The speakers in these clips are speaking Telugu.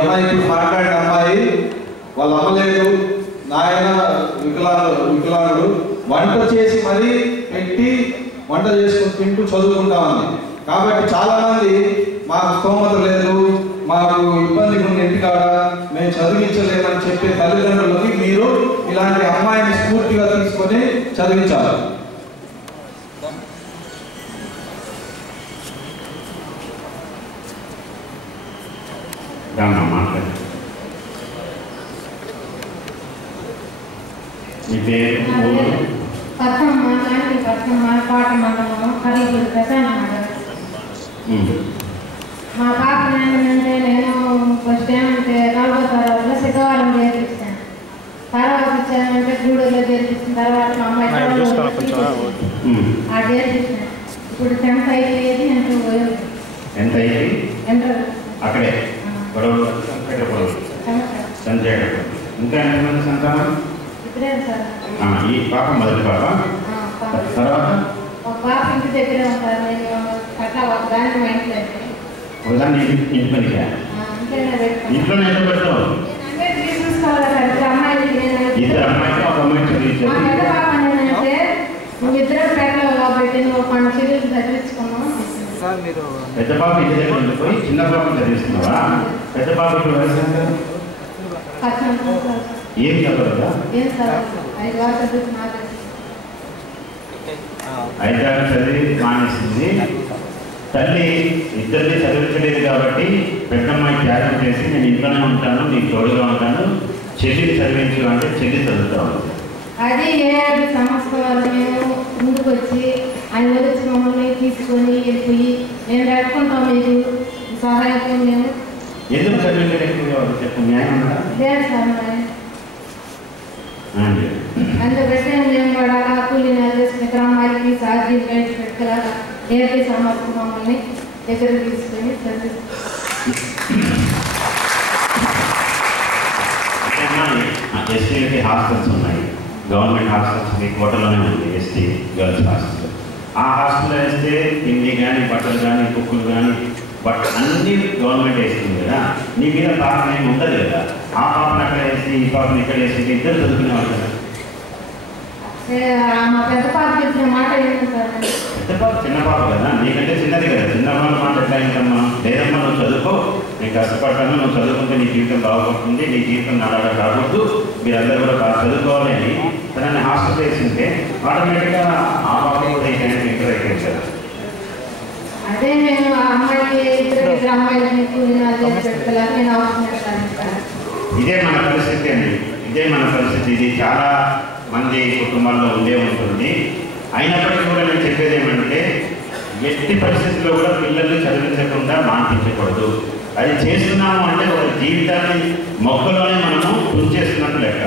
అమ్మాయి ఇప్పుడు మాట్లాడిన అమ్మాయి వాళ్ళ అమ్మలేదు, నాయన వికలాంగుడు, వంట చేసి మరీ పెట్టి వంట చేసుకుని తింటూ చదువుకుంటామని. కాబట్టి చాలామంది మాకు స్తోమత లేదు, మాకు ఇబ్బందిగా ఉంది ఇంటికాడ, మేము చదివించలేమని చెప్పే తల్లిదండ్రులకి మీరు ఇలాంటి అమ్మాయిని స్ఫూర్తిగా తీసుకొని చదివించాలి. మా పాప ఏంటంటే నేను ఫస్ట్ ఏమంటే 4వ తరగతిలో సిద్ధవారం చేర్పించాను. తర్వాత వచ్చానంటే గూడూరులో చేర్పించిన తర్వాత మా అమ్మాయి చేర్పించాను. ఇప్పుడు 10th అయిపోయేది, ఎంటర్ అక్కడే ఇంకా ఎంతమంది సంతానం? ఇప్పుడే సార్ ఈ పాప మొదటి పాప. తర్వాత ఒక పాప ఇంటి దగ్గరే ఉంటారు. నేను అట్లా ఒక దానికి మా ఇంట్లో ఇంట్లోనే ఎంత పెట్టావు? ఇద్దరు అమ్మాయికి ఒక అమ్మాయి చదివించారు. పెద్ద పాప ఇంటి దగ్గర ఉండిపోయి చిన్న పాప చదివిస్తున్నావా? పెద్ద పాప ఇప్పుడు వయసు ఏం చదవదా? 5 చదివి మానేసింది. తల్లి ఇద్దరిని చదివించలేదు కాబట్టి పెద్దమ్మాయి త్యాగం చేసి నేను ఇంట్లోనే ఉంటాను, నీకు తోడుగా ఉంటాను, చెల్లిని చదివించు అంటే చెల్లి చదువుతాను. అది 7 సంవత్సరాలు మేము ముందుకు వచ్చి ఆయన వచ్చి మమ్మల్ని తీసుకొని వెళ్ళిపోయి మేము పెట్టుకుంటాం, మీకు సహాయం మేము ఎందుకు చదివించలేకపోయేవారు చెప్పు, న్యాయం లేదు సార్. అందుకంటే మేము కూడా కూలీ చేసుకుని గ్రామాలకి సాధ్యం పెట్టుకోలేక 7 సంవత్సరం మమ్మల్ని దగ్గర తీసుకొని ఎస్టీలకి హాస్టల్స్ ఉన్నాయి, గవర్నమెంట్ హాస్టల్స్ మీ కోటలోనే ఉంది ఎస్టీ గర్ల్స్ హాస్టల్. ఆ హాస్టల్లో వేస్తే తిండి కానీ బట్టలు కానీ కుక్కులు కానీ అన్నీ గవర్నమెంట్ వేస్తుంది కదా, నీ మీద పాపం ఏమి ఉండదు కదా. ఆ పాపను అక్కడ వేసి ఈ పాపను ఇక్కడ వేసి ఇద్దరు చదువుకునేవాళ్ళు కదా. పెద్ద పాప చిన్న పాప కదా, నీకంటే చిన్నది కదా. చిన్న పాప మాట ఎట్లా ఏంటమ్మా, లేదమ్మా నువ్వు చదువుకో, నేను కష్టపడతాను, నువ్వు చదువుకుంటే నీ జీవితం బాగుపడుతుంది, నీ జీవితం నాలాగా కాకూడదు, మీరందరూ కూడా బాగా చదువుకోవాలి అని తనని హాస్టల్ వేసింటే ఆటోమేటిక్గా ఆ పాప కూడా ఇంటర్ అయిపోయింది. అదే నేను అమ్మాయికి అమ్మాయిలని ఇదే మన పరిస్థితి అండి, ఇదే మన పరిస్థితి. ఇది చాలా మంది కుటుంబాల్లో ఉండే ఉంటుంది. అయినప్పటికీ కూడా నేను చెప్పేది ఏమంటే ఎట్టి పరిస్థితుల్లో కూడా పిల్లల్ని చదివించకుండా మాన్పించకూడదు. అది చేస్తున్నాము అంటే ఒక జీవితాన్ని మొక్కలోనే మనము ఉంచేస్తున్నట్టు లెక్క.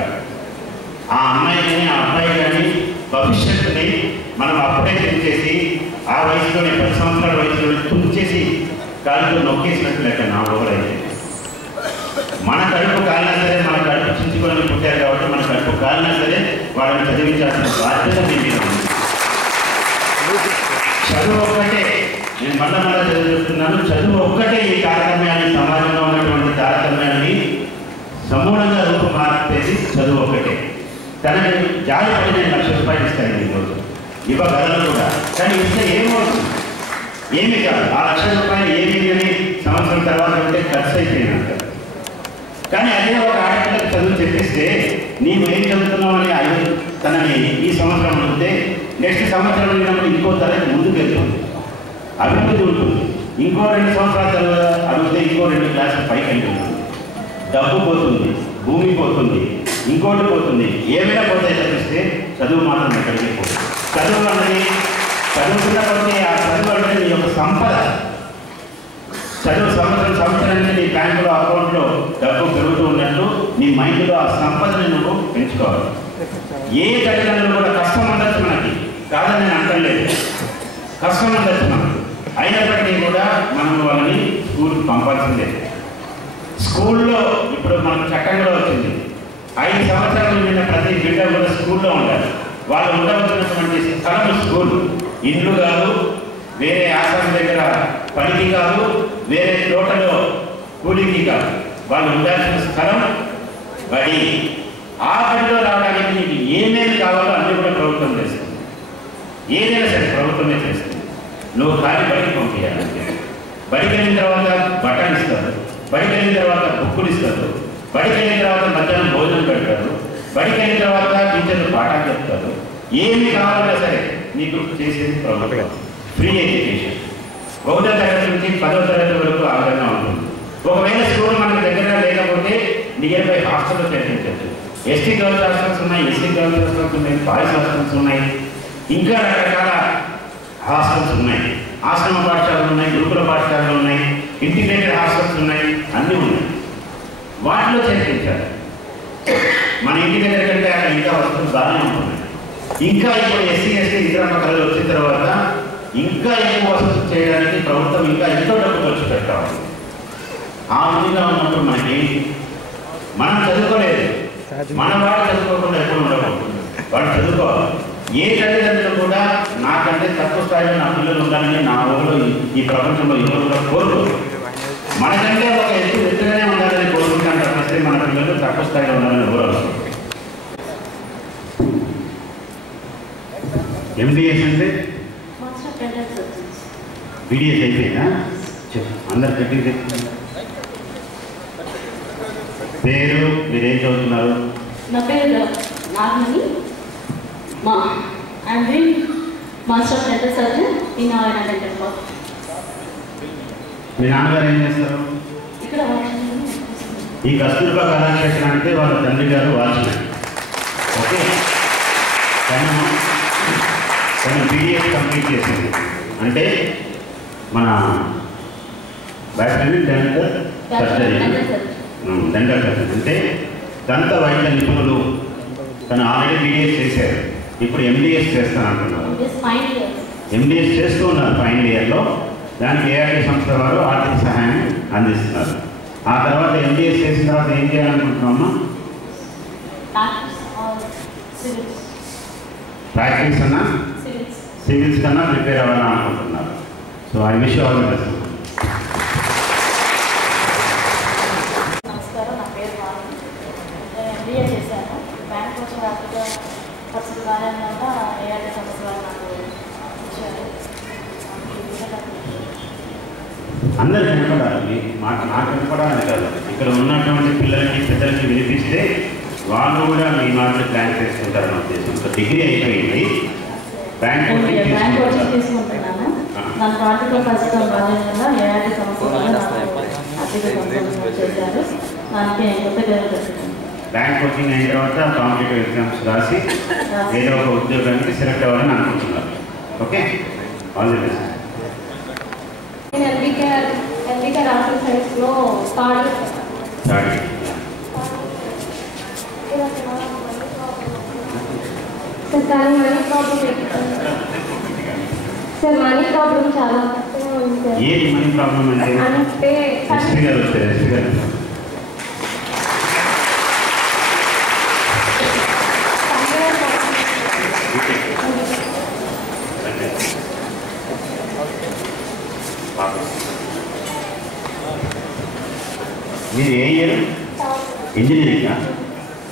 ఆ అమ్మాయి కానీ ఆ అబ్బాయి కానీ భవిష్యత్తుని మనం అప్పుడే తెచ్చేసి ఆ వయసులోనే 10 సంవత్సరాల వయసులో తుంచేసి కాలుతో నొక్కేసినట్టు లెక్క నా ఊరైతే. మన కడుపు కాలినా సరే, మన కడుపు చించుకొని పుట్టారు కాబట్టి మన కడుపు కాలినా సరే వాళ్ళని చదివించాల్సిన బాధ్యత మీ మీద ఉంది. చదువు ఒక్కటే, నేను మళ్ళా చదువుతున్నాను, చదువు ఒక్కటే ఈ తారతమ్యాన్ని, సమాజంలో ఉన్నటువంటి తారతమ్యాన్ని సమూలంగా రూపుమార్చేది చదువు ఒక్కటే. తనని జాలి పడి నేను ₹1,00,000 ఇస్తాను ఈరోజు, ఇవ్వగలను కూడా. కానీ ఇస్తే ఏమవుతుంది? ఏమి కాదు. ఆ ₹1,00,000 ఏమి అని సంవత్సరం తర్వాత ఉంటే ఖర్చు అయిపోయినాక. కానీ అదే ఒక ఆడపిల్లకి చదువు చెప్పిస్తే నీవు ఏం చదువుతున్నావు అని తనని ఈ సంవత్సరం ఉంటే నెక్స్ట్ సంవత్సరం ఉన్నప్పుడు ఇంకో తరగతి ముందుకు వెళ్తుంది, అభివృద్ధి ఉంటుంది. ఇంకో 2 సంవత్సరాల తర్వాత అడిగితే ఇంకో 2 క్లాసులు పైకి వెళ్తుంది. డబ్బు పోతుంది, భూమి పోతుంది, ఇంకోటి పోతుంది, ఏమైనా పోతే చదివిస్తే చదువు మాత్రం ఎక్కడికి పోతుంది. చదువు అన్నది చదువుతున్నటువంటి ఆ చదువు అంటే నీ యొక్క సంపద. చదువు సంవత్సరానికి నీ బ్యాంకులో అకౌంట్లో డబ్బు పెరుగుతూ ఉన్నట్టు నీ మైండ్లో ఆ సంపదని నువ్వు పెంచుకోవాలి. ఏ తల్లిదండ్రులు కూడా కష్టం ఉండొచ్చు మనకి, కాదని నేను అంటలేదు, కష్టం ఉండొచ్చు మనకు. అయినప్పటికీ కూడా మనం వాళ్ళని స్కూల్కి పంపాల్సిందే. స్కూల్లో ఇప్పుడు మనకు చట్టంలో వచ్చింది 5 సంవత్సరాలు నిన్న ప్రతి బిడ్డ కూడా స్కూల్లో ఉండాలి. వాళ్ళు ఉండవలసినటువంటి స్థలం స్కూల్, ఇల్లు కాదు, వేరే ఆశ్రమం దగ్గర పనికి కాదు, వేరే తోటలో కూలికి కాదు. వాళ్ళు ఉండాల్సిన స్థలం బడి. ఆ బడిలో రావడానికి నీకు ఏమేమి కావాలో అన్నీ కూడా ప్రభుత్వం చేస్తుంది. ఏదైనా సరే ప్రభుత్వమే చేస్తుంది. నువ్వు ఖాళీ బడికి పంపించాలంటే బడికి వెళ్ళిన తర్వాత బట్టలు ఇస్తారు, బడికి వెళ్ళిన తర్వాత బుక్కులు ఇస్తారు, బడికి వెళ్ళిన తర్వాత మధ్యాహ్నం భోజనం పెడతారు, బడికి వెళ్ళిన తర్వాత టీచర్లు పాఠాలు చెప్తారు. ఏమి కావాలన్నా సరే నీకు చేసేది ప్రభుత్వం. ఫ్రీ ఎడ్యుకేషన్ 1వ తరగతి నుంచి 10వ తరగతి వరకు ఆ విధంగా ఉంటుంది. ఒకవేళ స్కూల్ మనకి దగ్గర లేకపోతే నియర్ బై హాస్టల్లో చేర్పించవచ్చు. ఎస్టీ గర్ల్స్ హాస్టల్స్ ఉన్నాయి, ఎస్సీ గర్ల్స్ హాస్టల్స్ ఉన్నాయి, బాయ్స్ హాస్టల్స్ ఉన్నాయి, ఇంకా రకరకాల హాస్టల్స్ ఉన్నాయి. ఆశ్రమ పాఠశాలలు ఉన్నాయి, గురుకుల పాఠశాలలు ఉన్నాయి, ఇంటిగ్రేటెడ్ హాస్టల్స్ ఉన్నాయి, అన్నీ ఉన్నాయి. వాటిలో చేర్పించాలి. మన ఇంటి దగ్గర కంటే అక్కడ ఇంకా వస్తువులు బాగానే ఉంటున్నాయి. ఇంకా ఇప్పుడు ఎస్సీ ఎస్టీ ఇందిరమ్మ కళలు వచ్చిన తర్వాత ఇంకా ఎక్కువ వసతులు చేయడానికి ప్రభుత్వం ఇంకా ఎంతో డబ్బు ఖర్చు పెట్టాలి. ఆ విధంగా ఉన్నప్పుడు మనకి మనం చదువుకోలేదు, మన వాడు చదువుకోకుండా ఎప్పుడు ఉండకూడదు. వాడు చదువుకోవాలి. ఏ తల్లిదండ్రులు కూడా నాకంటే తక్కువ స్థాయిలో నా పిల్లలు ఉండాలని నా ఊళ్ళో ఈ ప్రపంచంలో ఎవరు కూడా కోరుకోరు. మనకంటే ఒక ఎత్తుగానే ఉండాలని కోరుకుంటాను తప్పిస్తే మన పిల్లలు తక్కువ స్థాయిలో ఉండాలని ఎవరు. ఎండిఎస్ అంటే బీడిఎస్ అయిపోయిందా? అందరు గట్టి పేరు, మీరేం చదువుతున్నారు? నా పేరు Nagamani. I'm doing Master of Dental Surgeon in our dental work. మీ నాన్నగారు ఏం చేస్తారు? ఇక్కడ ఈ కస్తూర్బా కళాక్షేత్రం అంటే వాళ్ళ తండ్రి గారు వాచ్మెన్. ఓకే, తను బీడిఎస్ కంప్లీట్ చేసింది. అంటే మన bachelor dental surgery, dental surgery అంటే దంత వైద్య నిపుణులు. తను ఆల్రెడీ బీడిఎస్ చేశారు, ఇప్పుడు ఎండిఎస్ చేస్తాను అంటున్నారు. ఎండిఎస్ చేస్తూ ఉన్నారు ఫైనల్ ఇయర్లో. దానికి ఏఐటి సంస్థ వారు ఆర్థిక సహాయం అందిస్తున్నారు. ఆ తర్వాత ఎండిఎస్ చేసిన తర్వాత ఏం చేయాలనుకుంటున్నామా? ప్రాక్టీస్ అన్నా సివిల్స్ కన్నా ప్రిపేర్ అవ్వాలని అనుకుంటున్నారు. So I wish all the best. నమస్కారం, నా పేరు వాణి. నేను ఎంబీఏ చేశాను. బ్యాంక్ కోసం ఆర్థిక పరిస్థితి బాగానే వల్ల ఏఐటి సంస్థ వారు నాకు ఇచ్చారు. అందరూ వినపడాలి, నాకు వినపడాలని కాదు. ఇక్కడ ఉన్నటువంటి పిల్లలకి పెద్దలకి వినిపిస్తే వాళ్ళు కూడా మీ మాటలు ప్లాన్ చేసుకుంటారని ఉద్దేశం. సో డిగ్రీ అయిపోయింది, బ్యాంక్ కోచింగ్ తీసుకుంటున్నాను. నాకు ఆర్థిక పరిస్థితి బాగానే వల్ల ఏఐటి సంస్థ వారు నాకు ఆర్థిక సంస్థ చేశారు. దానికి కృతజ్ఞతలు చెప్తున్నాను. బ్యాంక్ కోచింగ్ అయిన తర్వాత కాంపిటేటివ్ ఎగ్జామ్స్ రాసి ఏదో ఒక ఉద్యోగానికి సెలెక్ట్ అవ్వాలని అనుకుంటున్నారు. Okay, all the best. నేను ఎల్బీకే రాష్ట్ర సైన్స్లో థర్డ్ సార్ కానీ money problem sir, money problem చాలా కష్టంగా ఉంది సార్. ఏది మనీ ప్రాబ్లం అంటే? అంటే ఎస్పీ గారు వచ్చారు. ఎస్పీ గారు మీరు ఏ ఇయర్? ఇంజనీరింగా?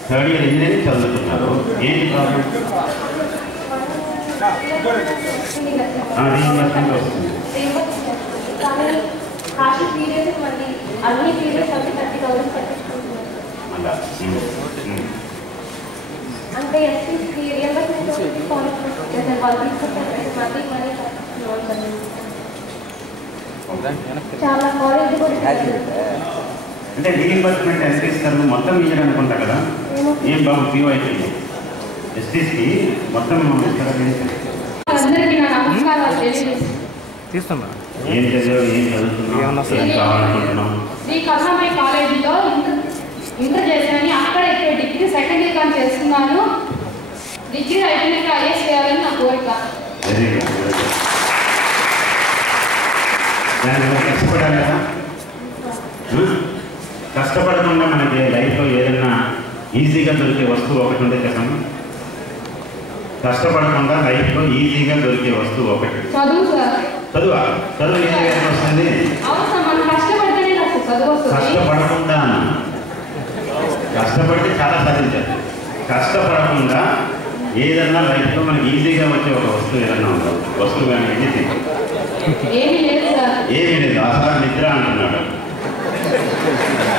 థర్డ్ ఇయర్ ఇంజనీరింగ్ చదువుతున్నారు. ఏంటి ప్రాబ్లం? రీఇన్వెస్ట్మెంట్ వస్తుంది. కానీ హాస్టల్ పీరియడ్స్ మళ్ళీ అన్ని పీరియడ్స్ అంటే 30,000 కట్టించుకుంటున్నారు. మళ్ళా అంటే ఎస్సీకి రియంబర్స్మెంట్ తీసుకోవాలి, వాళ్ళు తీసుకుంటారు మళ్ళీ మనీ చాలా కాలేజ్ కూడా అంటే రీఇంబర్స్మెంట్ ఎంత ఇస్తారు? మొత్తం ఇయ్యరు అనుకుంటా కదా. ఏం బాబు ఫీవ్ అయిపోయింది ఎస్టీస్కి మొత్తం ఇస్తారా? అందరికీ నా నమస్కారాలు తెలియజేస్తాను. ఏం చదివావు, ఏం చదువుతున్నావు, ఏం కావాలనుకుంటున్నాం? శ్రీ కరుణామయ్య కాలేజీలో ఇంటర్ చేశాను. అక్కడ ఇక్కడ డిగ్రీ సెకండ్ ఇయర్ కానీ చేస్తున్నాను. డిగ్రీ అయిపోయినాక ఐఏఎస్ చేయాలని నా కోరిక. Very good. దానికి కష్టపడాలి కదా. కష్టపడకుండా మనకి లైఫ్లో ఏదైనా ఈజీగా దొరికే వస్తువు ఒకటి ఉంటే చెప్పండి. కష్టపడకుండా లైఫ్లో ఈజీగా దొరికే వస్తువు ఒకటి చదువు సార్. చదువు. చదువు ఈజీగా వస్తుంది. అవును సార్, మనం కష్టపడితేనే నాకు చదువు వస్తుంది. కష్టపడకుండా కష్టపడితే చాలా సాధించారు. కష్టపడకుండా ఏదన్నా లైఫ్లో మనకి ఈజీగా వచ్చే ఒక వస్తువు ఏదన్నా ఉండదు. వస్తువు కానీ ఎనీథింగ్ ఏమీ లేదు సార్. ఏమీ లేదు. ఆ సార్ నిద్ర అంటున్నాడు.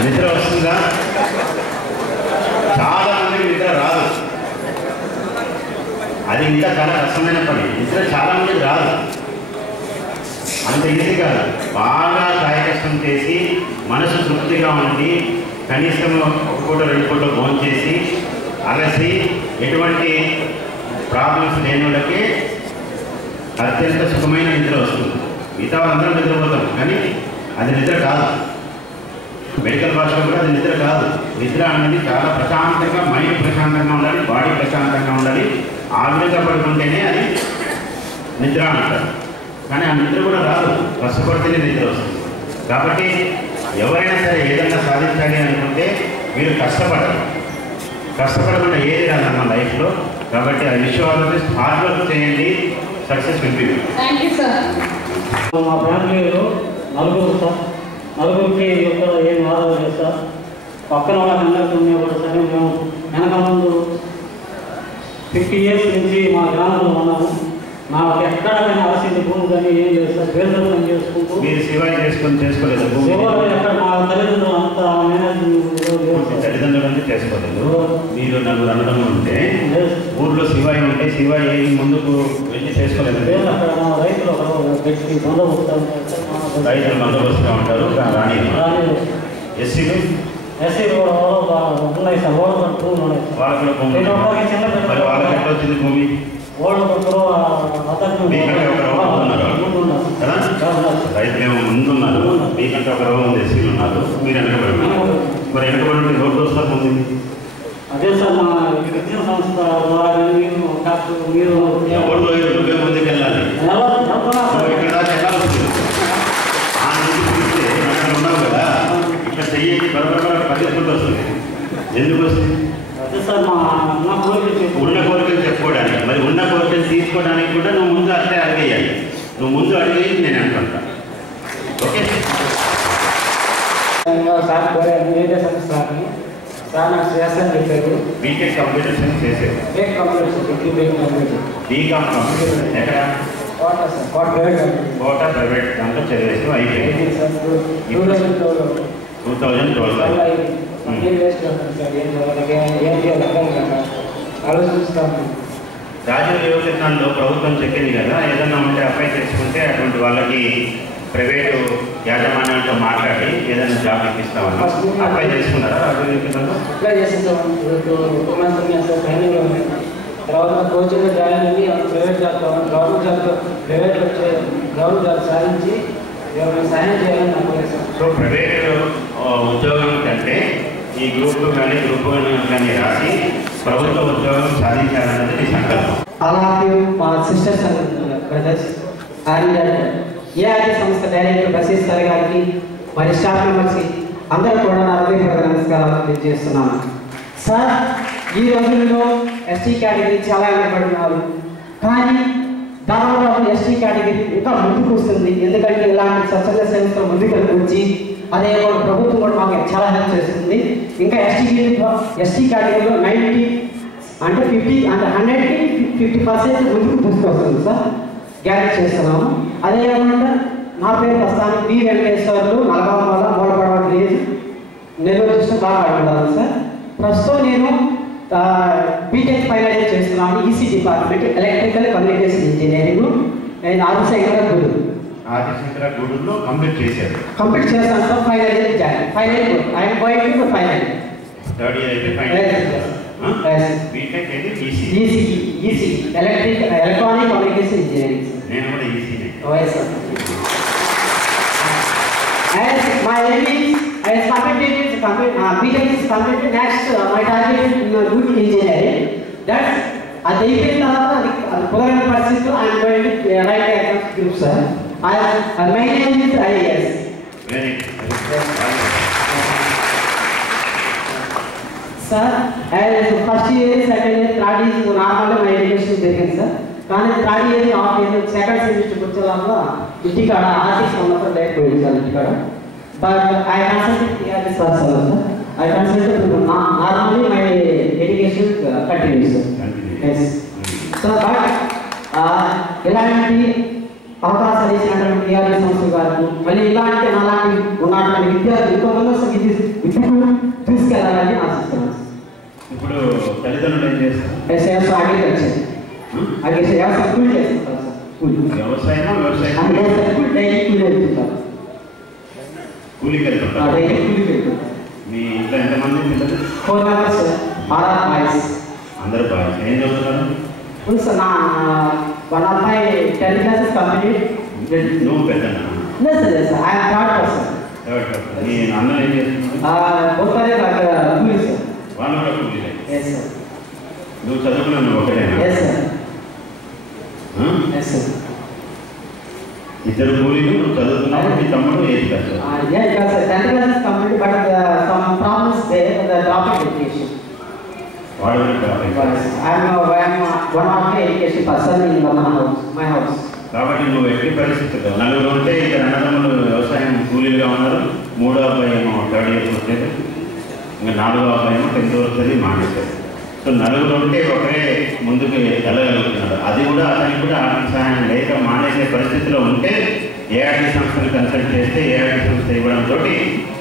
నిద్ర వస్తుందా? చాలా మందికి నిద్ర రాదు. అది ఇంకా చాలా కష్టమైన పని. నిద్ర చాలా మందికి రాదు. అంత ఈజీ కాదు. బాగా కాయ కష్టం చేసి మనసు తృప్తిగా ఉండి కనీసం ఒక పూట 2 పూట భోజనం చేసి అలసి ఎటువంటి ప్రాబ్లమ్స్ లేని వాళ్ళకి అత్యంత సుఖమైన నిద్ర వస్తుంది. మిగతా వాళ్ళందరూ నిద్రపోతాం, కానీ అది నిద్ర కాదు. మెడికల్ భాషలో కూడా అది నిద్ర కాదు. నిద్ర అనేది చాలా ప్రశాంతంగా, మైండ్ ప్రశాంతంగా ఉండాలి, బాడీ ప్రశాంతంగా ఉండాలి. ఆ విధంగా పడుకుంటేనే అది నిద్ర అంటారు. కానీ ఆ నిద్ర కూడా రాదు, కష్టపడితేనే నిద్ర వస్తుంది. కాబట్టి ఎవరైనా సరే ఏదైనా సాధించాలి అనుకుంటే మీరు కష్టపడకుండా ఏది రాదు మన లైఫ్లో. కాబట్టి ఆ విషయాలు హార్డ్ వర్క్ చేయండి, success will. Thank you sir. మా ఫ్యామిలీలో నలుగురికి ఇక్కడ ఏం ఆదాయం లేదు సార్. పక్కన వాళ్ళ అందరికీ ఉన్నాయి కూడా సరే. మేము వెనక ముందు 50 years నుంచి మా గ్రామంలో ఉన్నాము. నాకు ఎక్కడైనా ఆశించి భూమి కానీ ఏం లేదు సార్. పేదలు పని చేసుకుంటూ మీరు శివాయి చేసుకోలేదు. ఎక్కడ మా తల్లిదండ్రులు అంత మేనేజ్మెంట్ తల్లిదండ్రులు అంటే చేసుకోలేదు. మీరు నలుగురు అన్నదమ్ములు ఉంటే ఊర్లో శివాయి ఉంటే శివాయి ముందుకు వెళ్ళి చేసుకోలేదు. అక్కడ మా రైతులు పెట్టి బందోబస్తు రైతులు బందోబస్తుగా ఉంటారు. రాణి ఎస్సీలు కూడా ఉన్నాయి సార్. వాళ్ళకి భూమి, మరి వాళ్ళకి ఎట్లా వచ్చింది భూమి? రైతులేమో ముందున్నారు, మీకంటే ఒక రోగం ఉంది, ఎస్సీలు ఉన్నారు, మీరు వెనకబడి ఉన్నారు. మరి వెనకబడి రోడ్డు వస్తారు ముందు. అదే సార్ మా విద్యా సంస్థ ద్వారా మీరు ఎవరు నువ్వే ముందుకు వెళ్ళాలి. ఇక్కడ వెళ్ళాల్సింది ఆ నుంచి చూస్తే అక్కడ ఉన్నావు కదా, ఇక్కడ చెయ్యి బరబర పరిస్థితులు వస్తుంది. ఎందుకు వస్తుంది? అదే సార్ మా ఉన్న కోరికలు చెప్పుకోవడానికి, మరి ఉన్న కోరికలు తీసుకోవడానికి కూడా నువ్వు ముందు అట్లే అడిగేయాలి. నువ్వు ముందు అడిగేది నేను అనుకుంటా. ఓకే సార్ మీరే సంస్థని సార్ నాకు చేస్తాను చెప్పారు. బీటెక్ కంప్యూటర్ సైన్స్ చేసేది. బీకామ్ కంప్యూటర్ ఎక్కడ? కోట ప్రైవేట్ దాంట్లో చదివేసి అయిపోయింది. 2012 రాజీవ్ యువజనాల్లో ప్రభుత్వం చెప్పింది కదా, ఏదన్నా ఉంటే అప్లై చేసుకుంటే అటువంటి వాళ్ళకి ప్రైవేటు యాజమాన్యంతో మాట్లాడి ఏదైనా జాబ్ ఇప్పిస్తామని. అప్లై చేసుకున్నారా రాజీవ్ యువజనాల్లో? అప్లై చేసేసాం. ట్రైనింగ్ ఉంది. తర్వాత కోచింగ్ జాయిన్ అయ్యి ప్రైవేట్ జాబ్ కావాలి. గవర్నమెంట్ జాబ్ సాధించి సహాయం చేయాలని అనుకోలేదు. సో ప్రైవేట్ ఉద్యోగం కంటే ఈ గ్రూప్ కానీ గ్రూప్ కానీ రాసి ప్రభుత్వ ఉద్యోగం సాధించాలన్నది నీ సంకల్పం. అలాగే మా sisters and brothers and IIT సంస్థ డైరెక్టర్ బసీర్ సార్ గారికి మరి స్టాఫ్ మెంబర్స్కి అందరూ కూడా నా హృదయపూర్వక నమస్కారాలు తెలియజేస్తున్నాను. సార్ ఈ రోజుల్లో ఎస్టీ కేటగిరీ చాలా వెనకబడినారు, కానీ దాదాపు ఎస్టీ కేటగిరీ ఇంకా ముందుకు వస్తుంది. ఎందుకంటే ఇలాంటి స్వచ్ఛంద సంస్థలు ముందుకు వచ్చి అదే ప్రభుత్వం కూడా మాకు చాలా హెల్ప్ చేస్తుంది. ఇంకా ఎస్టీ కేటగిరీలో 90 అంటే 50 అంటే 100కి 50% ముందుకు తీసుకొస్తుంది సార్. గ్యారెంటీ చేస్తున్నాము. అదే కాకుండా నా పేరు ప్రస్తుతానికి B Venkateswarlu, Nalgonda Mulapadava village, Nellore district బాగా అడుగుతాను సార్. ప్రస్తుతం నేను బీటెక్ ఫైనల్ ఇయర్ చేస్తున్నాను. EC department electrical communication engineering. నేను ఆదిశంకర గూడూరులో కంప్లీట్ చేశారు. కంప్లీట్ చేస్తాను sir. Final year join. Final I'm going to final. Third year అయితే ఫైనల్. బీటెక్ అయితే ఈసీ ఎలక్ట్రానిక్ కమ్యూనికేషన్ ఇంజనీరింగ్. నేను కూడా ఈసీనే. Okay sir. As my aim is, as completed BTech is completed, next my target is good engineering. That's at the end of program పరిస్థితి I am going to write a group sir. My name is IAS. Very good. Sir, as first year, second year, third year, normal my education జరిగింది సార్. కానీ third year half year second semester వచ్చేలాగా ఇంటికాడ ఆర్టిస్ట్ ఉన్నప్పుడు లేకపోయింది సార్. ఇంటికాడ but I consulted ERS also, sir. I consulted normally my education continues, sir. Yes. So, but ఇలాంటి అవకాశాలు ఇచ్చినటువంటి ERS సంస్థ గారు మళ్ళీ ఇలాంటి అలాంటి ఉన్నటువంటి విద్యార్థులు ఇంకొకరు తీసుకెళ్ళాలని ఆశిస్తున్నాను. ఇప్పుడు తల్లిదండ్రులు ఏం చేస్తారు? అగ్రికల్చర్ వ్యవసాయం కూలి చేస్తుంటారు సార్. వ్యవసాయం కూలికి వెళ్తుంటారు. మీ ఇంట్లో ఎంతమంది పిల్లలు? 4 members సార్. బాయ్స్. అందరూ బాయ్స్. ఏం చదువుతున్నారు? సార్ నా one of my 10 classes complete. నువ్వు పెద్దనా? లేదు సార్ ఐఎమ్ థర్డ్ పర్సన్. మీ అన్నలు ఏం చేస్తున్నారు? కూలి సార్. వాళ్ళు కూడా కూలీలే. Yes sir. నువ్వు చదువుకున్నాను ఒకటేనా? Yes sir. Yes sir. ఇద్దరు కూలీలు, నువ్వు చదువుతున్నావు, మీ తమ్ముడు ఏది కాదు? Yeah, because 10th class is complete, but some problems there, the drop in education. వాడు I'm one of the education person in my house. కాబట్టి నువ్వు ఎట్టి పరిస్థితుల్లో నలుగురు ఉంటే ఇద్దరు అన్నదమ్ములు వ్యవసాయం కూలీలుగా ఉన్నారు. 3వ అబ్బాయి ఏమో 3rd year వచ్చేది, ఇంకా 4వ అబ్బాయి ఏమో 10th వస్తుంది మానేస్తారు. సో నలుగురు ఉంటే ఒకరే ముందుకు వెళ్ళగలుగుతున్నాడు. అది కూడా అతనికి కూడా ఆర్థిక సహాయం లేక మానేసే పరిస్థితిలో ఉంటే ఏఆర్టీ సంస్థను కన్సల్ట్ చేస్తే ఏఆర్టీ సంస్థ ఇవ్వడంతో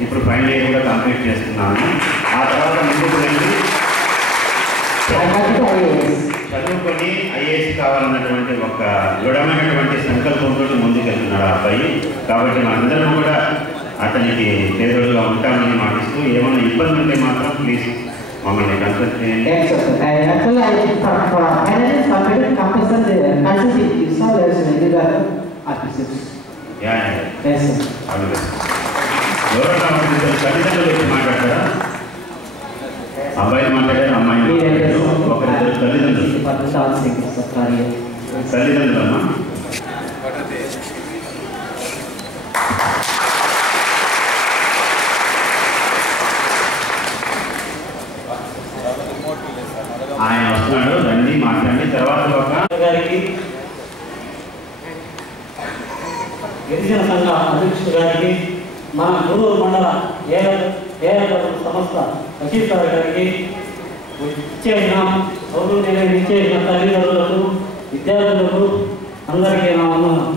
ఇప్పుడు ఫైనల్ ఇయర్ కూడా కంప్లీట్ చేస్తున్నాను. ఆ తర్వాత ముందుకు వెళ్ళి చదువుకొని ఐఏఎస్ కావాలన్నటువంటి ఒక దృఢమైనటువంటి సంకల్పంతో ముందుకెళ్తున్నాడు ఆ అబ్బాయి. కాబట్టి మనందరం కూడా అతనికి చేదోడుగా ఉంటామని మాటిస్తూ ఏమైనా ఇబ్బంది ఉంటే మాత్రం ప్లీజ్ మమ్మల్ని కన్సల్ట్ చేయండి. తల్లిదండ్రులు వచ్చి మాట్లాడతారా? అబ్బాయి మాట్లాడారు, అమ్మాయి ఒకరిద్దరు తల్లిదండ్రులమ్మా. ఆయన వస్తున్నాడు, రండి మాట్లాడి. తర్వాత ఒక గారికి, గిరిజన సంఘ అధ్యక్షుడు గారికి, మన గురూరు మండల ఏఆర్ సంస్థ అఖిల్ గారికి, ఇచ్చేసిన తల్లిదండ్రులకు, విద్యార్థులకు అందరికీ నా వందనం.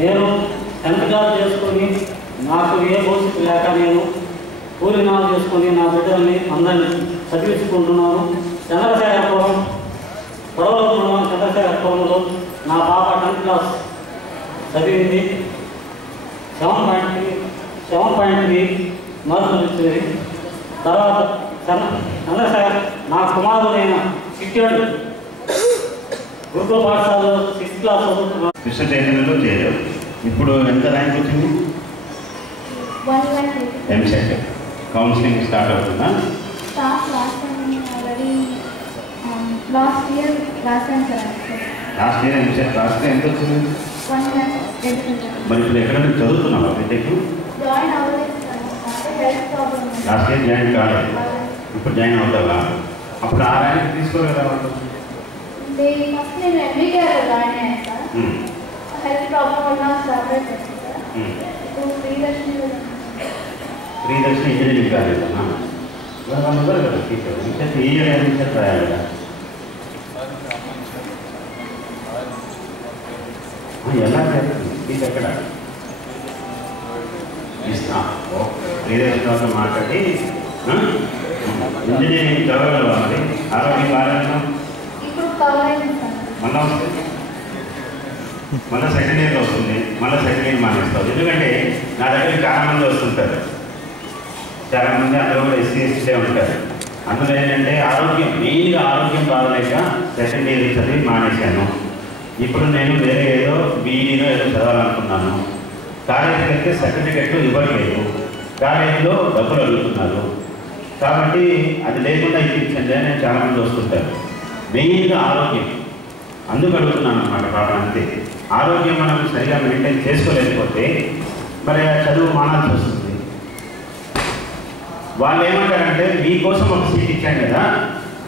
నేను 10th క్లాస్ చేసుకొని నాకు ఏ భవిష్యత్తు లేక నేను కూలినాలు చేసుకొని నా బిడ్డల్ని అందరినీ చదివించుకుంటున్నాను. చంద్రశేఖరపురం పొడవలో మండలం చంద్రశేఖరపురంలో నా పాప 10th క్లాస్ చదివింది. 7.3 మార్కులు ఇచ్చింది. తర్వాత చంద్రశేఖర్ నా కుమారుడైన చిట్టాడు గురుకుల పాఠశాలలో 6th క్లాస్ చదువుతున్నాను. కృష్ణ చైతన్యంలో చేరావు. ఇప్పుడు ఎంత ర్యాంక్ వచ్చింది? ఎంసెట్ కౌన్సిలింగ్ స్టార్ట్ అవుతుందా? లాస్ట్ ఇయర్ రాశాను సార్. లాస్ట్ ఇయర్ ఎంసెట్ రాస్తే ఎంత వచ్చింది? మరి ఇప్పుడు ఎక్కడ నుంచి చదువుతున్నావా? బిడ్డకు లాస్ట్ ఇయర్ జాయిన్ కాలేదు, ఇప్పుడు జాయిన్ అవుతావా? అప్పుడు ఆ ర్యాంక్ తీసుకోలేదా? ఫస్ట్ నేను ఎంబీకేలో జాయిన్ అయ్యాను సార్. హెల్త్ ప్రాబ్లం వల్ల సెపరేట్ చేశాను సార్. ఇప్పుడు ప్రియదర్శిని ఇంజనీరింగ్ కాలేదమ్మా. వాళ్ళు ఇవ్వరు కదా టీచర్. ఎంసెట్ ఈ ఇయర్ ఎంసెట్ రాయాలి కదా. ఎలా చేస్తుంది ఫీజు? ఎక్కడ ఇస్తా? ప్రియదర్శినితో మాట్లాడి ఇంజనీరింగ్ చదవగలవా? మరి ఆరోగ్యం బాగా మళ్ళీ వస్తుంది, మళ్ళీ సెకండ్ ఇయర్లో వస్తుంది, మళ్ళీ సెకండ్ ఇయర్ మానేస్తావు. ఎందుకంటే నా దగ్గర చాలామంది వస్తుంటారు, చాలామంది అందులో కూడా ఎస్సీ ఉంటారు. అందులో ఏంటంటే ఆరోగ్యం, మెయిన్గా ఆరోగ్యం బాగలేక సెకండ్ ఇయర్ చదివి మానేశాను. ఇప్పుడు నేను వేరే ఏదో బీఈడీలో ఏదో చదవాలనుకున్నాను. కాలేజీకి వెళ్తే సర్టిఫికెట్లు ఇవ్వట్లేదు, కాలేజీలో డబ్బులు అడుగుతున్నారు. కాబట్టి అది లేకుండా ఇప్పించండి అని చాలామంది వస్తుంటారు. మెయిన్గా ఆరోగ్యం, అందుకు అడుగుతున్నాను అన్నమాట. పాపం అంతే, ఆరోగ్యం మనం సరిగా మెయింటైన్ చేసుకోలేకపోతే మరి ఆ చదువు మానాల్సి వస్తుంది. వాళ్ళు ఏమంటారంటే మీకోసం ఒక సీట్ ఇచ్చాను కదా,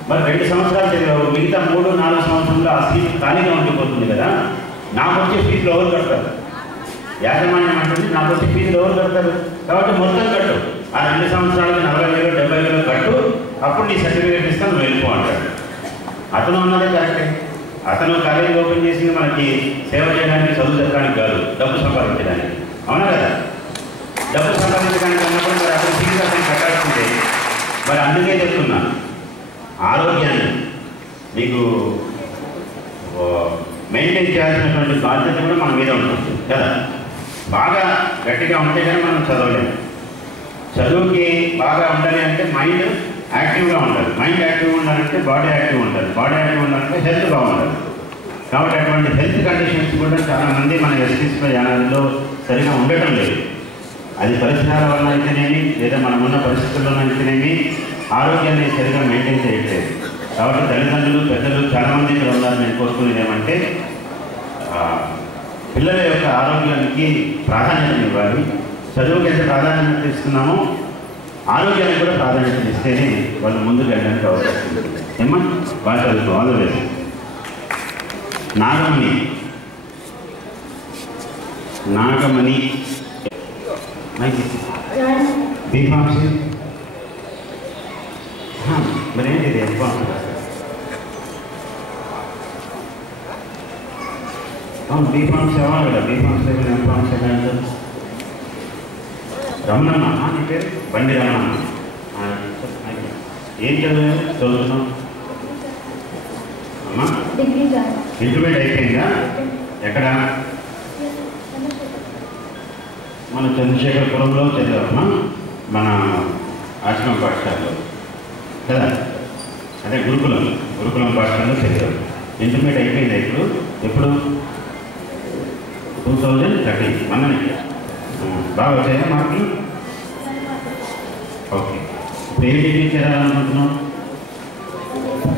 మరి 2 సంవత్సరాలు చదివావు, మిగతా 3-4 సంవత్సరంలో ఆ సీట్ ఖాళీగా ఉండిపోతుంది కదా, నాకు వచ్చే ఫీజులు ఎవరు కడతారు? యాజమాన్యం అంటుంది నాకు వచ్చే ఫీజులు ఎవరు కడతారు? కాబట్టి మొత్తం కట్టు, ఆ 2 సంవత్సరాలకి 40,000 70,000 కట్టు, అప్పుడు నీ సర్టిఫికేట్ ఇస్తాను, నువ్వు వెళ్ళిపో అంటాడు. అతను అన్నదే కరెక్టే. అతను కాలేజీ ఓపెన్ చేసింది మనకి సేవ చేయడానికి, చదువు చెప్పడానికి కాదు, డబ్బు సంపాదించడానికి. అవునా కదా? డబ్బు సంపాదించడానికి అన్నప్పుడు మరి అతను ఫీజు అతను కట్టాల్సిందే. మరి అందుకే చెప్తున్నాను, ఆరోగ్యాన్ని మీకు మెయింటైన్ చేయాల్సినటువంటి బాధ్యత కూడా మన మీద ఉంటుంది కదా. బాగా గట్టిగా ఉంటే కానీ మనం చదవలేము. చదువుకి బాగా ఉండాలి అంటే మైండ్ యాక్టివ్గా ఉండాలి, మైండ్ యాక్టివ్గా ఉండాలంటే బాడీ యాక్టివ్ ఉండాలి, బాడీ యాక్టివ్ ఉండాలంటే హెల్త్ బాగుండాలి. కాబట్టి అటువంటి హెల్త్ కండిషన్స్ కూడా చాలామంది మన ఎస్టీస్లో యానాదిలో సరిగా ఉండటం లేదు. అది పరిసరాల వల్ల అయితేనేమి, లేదా మనం ఉన్న పరిస్థితుల్లో అయితేనేమి ఆరోగ్యాన్ని సరిగా మెయింటైన్ చేయట్లేదు. కాబట్టి తల్లిదండ్రులు, పెద్దలు చాలామంది ఇక్కడ ఉన్నారు. నేను కోరుకునేది ఏమంటే పిల్లల యొక్క ఆరోగ్యానికి ప్రాధాన్యత ఇవ్వాలి. చదువుకి ఎంత ప్రాధాన్యత ఇస్తున్నామో ఆరోగ్యానికి కూడా ప్రాధాన్యత ఇస్తేనే వాళ్ళు ముందుకు వెళ్ళడానికి అవకాశం ఉంటుంది. ఏమా బాగా చదువుకోవాలి. లేదు నాగమణి బీఫార్మసీ మరి ఏంటిది అవును, బీఫార్మసీ అవ్వాలి కదా. బీఫార్మసీ ఎంఫార్మసీ అంటారు. రమణమ్మ నీ పేరు? బండి రమణమ్మ. ఏం చదువుతున్నావు అమ్మా? ఇంటర్మీడియట్ అయిపోయిందా? ఎక్కడ? మన చంద్రశేఖరపురంలో చదివామా, మన ఆశ్రమ పాఠశాలలో కదా. అదే గురుకులం పాఠశాలలో చదివాము. ఇంటర్మీడియట్ అయిపోయిందా ఇప్పుడు? ఎప్పుడు? 2013 మననే. బాగా వచ్చాయా మార్కులు? ఓకే. ఇప్పుడు ఏ డిగ్రీ చేరాలనుకుంటున్నాం?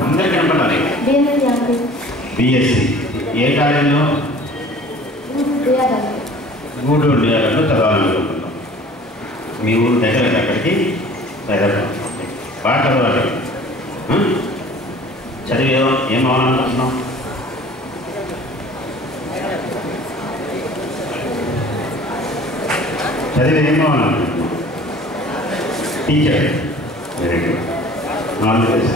అందరికీ కనపడాలి. బిఎస్సి ఏ కాలేజీలో? గూడూరు డిఆర్లో చదవాలనుకుంటున్నాం. మీ ఊరు దగ్గర అక్కడికి హైదరాబాద్ బాగా చదవాలి. చదివి ఏం అవ్వాలనుకుంటున్నాం? చదివి ఏం అవ్వాలనుకుంటున్నాం? Teacher. Very good. All the best.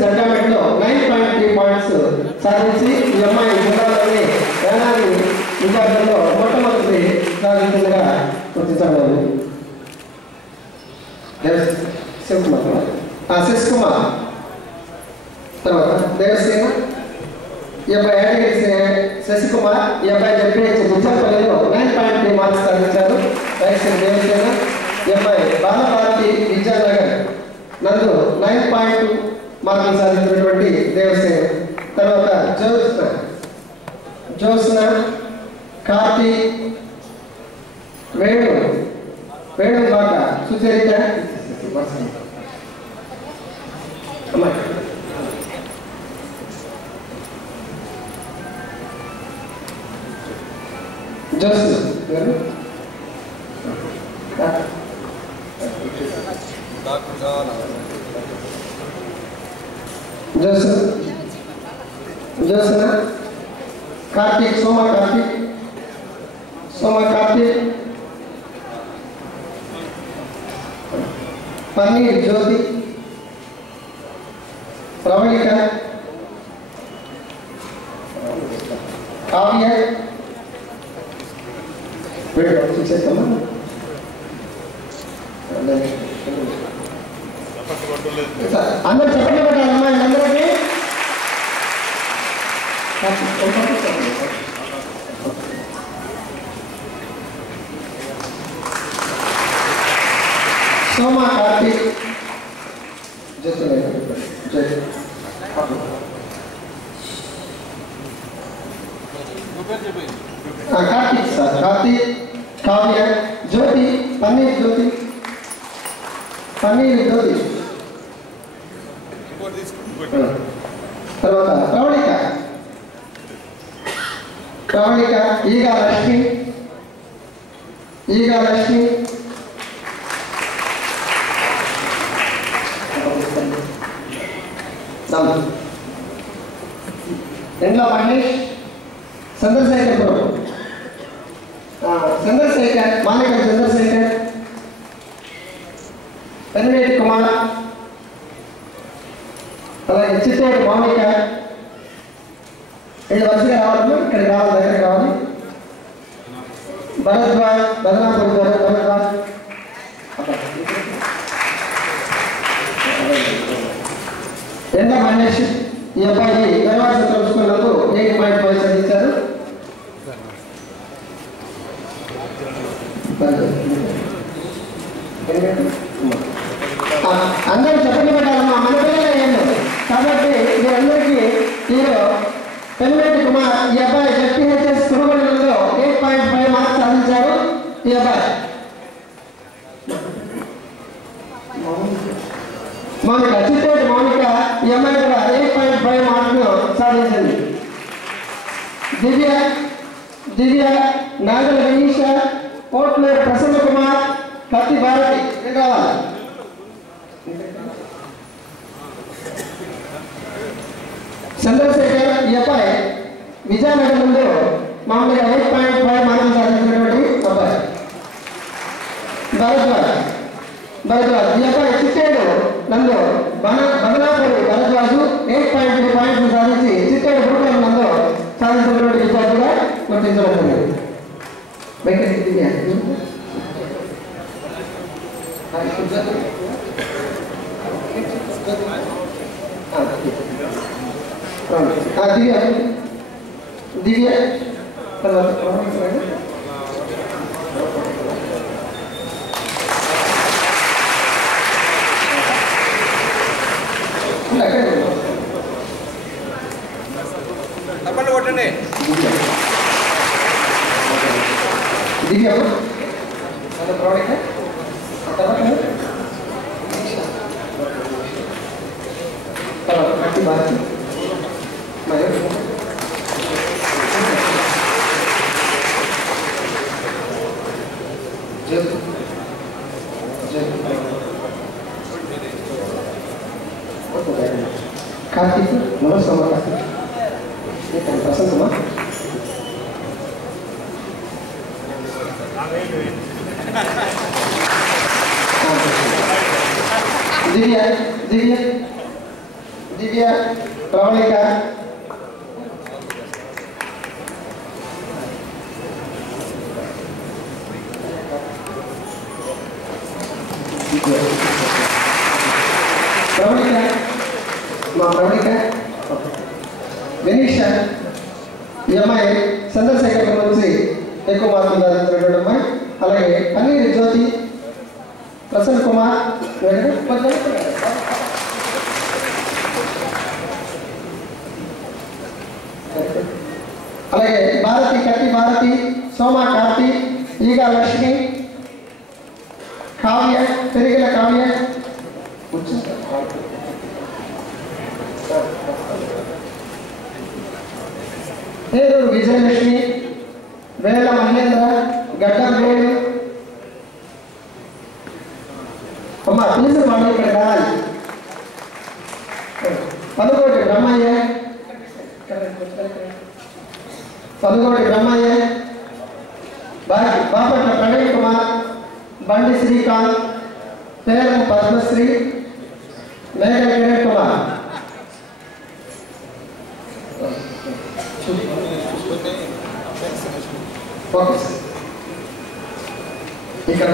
సెంటర్మెంట్లో 9.3 పాయింట్స్ సాధించి ఈ అమ్మాయి జిల్లాలోని యానాది విద్యార్థుల్లో మొట్టమొదటి సాధించిందిగా గుర్తించబడింది. శివకుమార్ తర్వాత దేవసేన. ఈ అబ్బాయి యాదగిరి శశికుమార్. ఈ అబ్బాయి చెప్పేసి బుచ్చపల్లిలో 9.3 మార్క్స్ సాధించారు. దేవసేన. ఈ అబ్బాయి బాలభారతి విద్యానగర్ నందు 9.2 మార్కులు సాధించినటువంటి దేవసేన. తర్వాత జ్యోత్స్న, కార్తీ, వేణు బాక, సుచరిత, జ్యోత్స్న, కార్తీక్, సోమ కార్తీక్, పన్నీర్ జ్యోతి, ప్రవళిక, కావ్య. చూసేస్తామా? అందరూ చెప్పండి పెట్టాలమ్మా అందరికీ. సోమ కార్తీక్, కార్తీక్ సార్, కార్తీక్, కావ్య, జ్యోతి, పన్నీర్ జ్యోతి, తర్వాత ప్రవళిక, ఈగా లక్ష్మి, చాలు. ఎండ్ల మహేష్, చంద్రశేఖర్ ప్రభు, చంద్రశేఖర్, మానేకల్ చంద్రశేఖర్, పెన్నేటి కుమార్, అలాగే చిత్తూరు మౌనిక. వీళ్ళు వరుసగా రావాలన్నా ఇక్కడికి రావాలి, దగ్గర కావాలి. భరద్వాజ్, బదనాపూర్ భరద్వాజ్. ఎండ మహేష్, ఈ అబ్బాయి దైవాస తెలుసుకున్నందుకు 8.5 సాధించారు. అందరూ చెప్పండి పెట్టాలమ్మా, మన పిల్లలే ఏంటో. కాబట్టి మీరందరికీ హీరో పెన్నేటి కుమార్, ఈ అబ్బాయి జెడ్పీహెచ్ఎస్ కురుగొండలో 8.5 మార్క్స్ సాధించారు. ఈ అబ్బాయి మౌనిక, చిత్తూరు మౌనిక, ఈ అమ్మాయి కూడా 8.5 మార్కులు సాధించింది. దివ్య, నాగల వినీష, కోట్లూరు ప్రసన్న కుమార్, కత్తి భారతి. రావాలి. చంద్రశేఖర్, ఈ అబ్బాయి విజయనగరం ముందు మామూలుగా 8.5 మార్కులు సాధించినటువంటి అబ్బాయి. భరద్వాజ్, ఈ అబ్బాయి చిత్తూరు నందు బదనాపూర్ భరద్వాజు 8.2 పాయింట్లు సాధించి చిత్తూరు గ్రూప్ నందు సాధించినటువంటి విద్యార్థిగా గుర్తించబడుతుంది. దివ్య తర్వాత తప్పండి కొట్టండి. దివ్య కత్తి భారతి, కార్తీక్, నమస్కారం కార్తీక్, ప్రసన్న కుమార్, దివ్య ప్రవళిక, వినీష, ఈ అమ్మాయి చంద్రశేఖర్ నుంచి ఎక్కువ మార్కులు సాధించినటువంటి అమ్మాయి. అలాగే పన్నీరు జ్యోతి, ప్రసన్న కుమార్, అలాగే భారతి, కట్టి భారతి, సోమా కార్తి, ఈగా లక్ష్మి, కావ్య, పెరిగిన కావ్య, పేరూరు విజయలక్ష్మి, వేల మహేంద్ర, గడ్డం వేలు. అమ్మ తెలిసిన వాళ్ళు ఇక్కడ కావాలి. పలుకోటి బ్రహ్మయ్య, బాపట్ల ప్రణయ్ కుమార్, బండి శ్రీకాంత్, పేరు పద్మశ్రీ, మేఘ కిరణ్ కుమార్. ఇక్కడ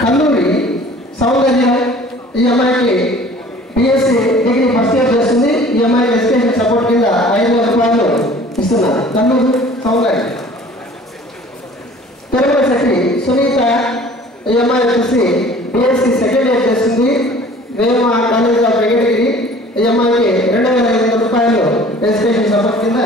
కల్లూరి సౌందర్యం, ఈ అమ్మాయికి బిఎస్సి డిగ్రీ ఫస్ట్ ఇయర్ చేస్తుంది. ఈ అమ్మాయికి ఎడ్యుకేషన్ సపోర్ట్ కింద 5,000 రూపాయలు ఇస్తున్నారు. కల్లూరు సౌందర్యం. తిరుమలశెట్టి సునీత, ఈ అమ్మాయి వచ్చేసి బిఎస్సి సెకండ్ ఇయర్ చేస్తుంది. Vema college of Venkatagiri. ఈ అమ్మాయికి 2,500 రూపాయలు ఎడ్యుకేషన్ సపోర్ట్ కింద.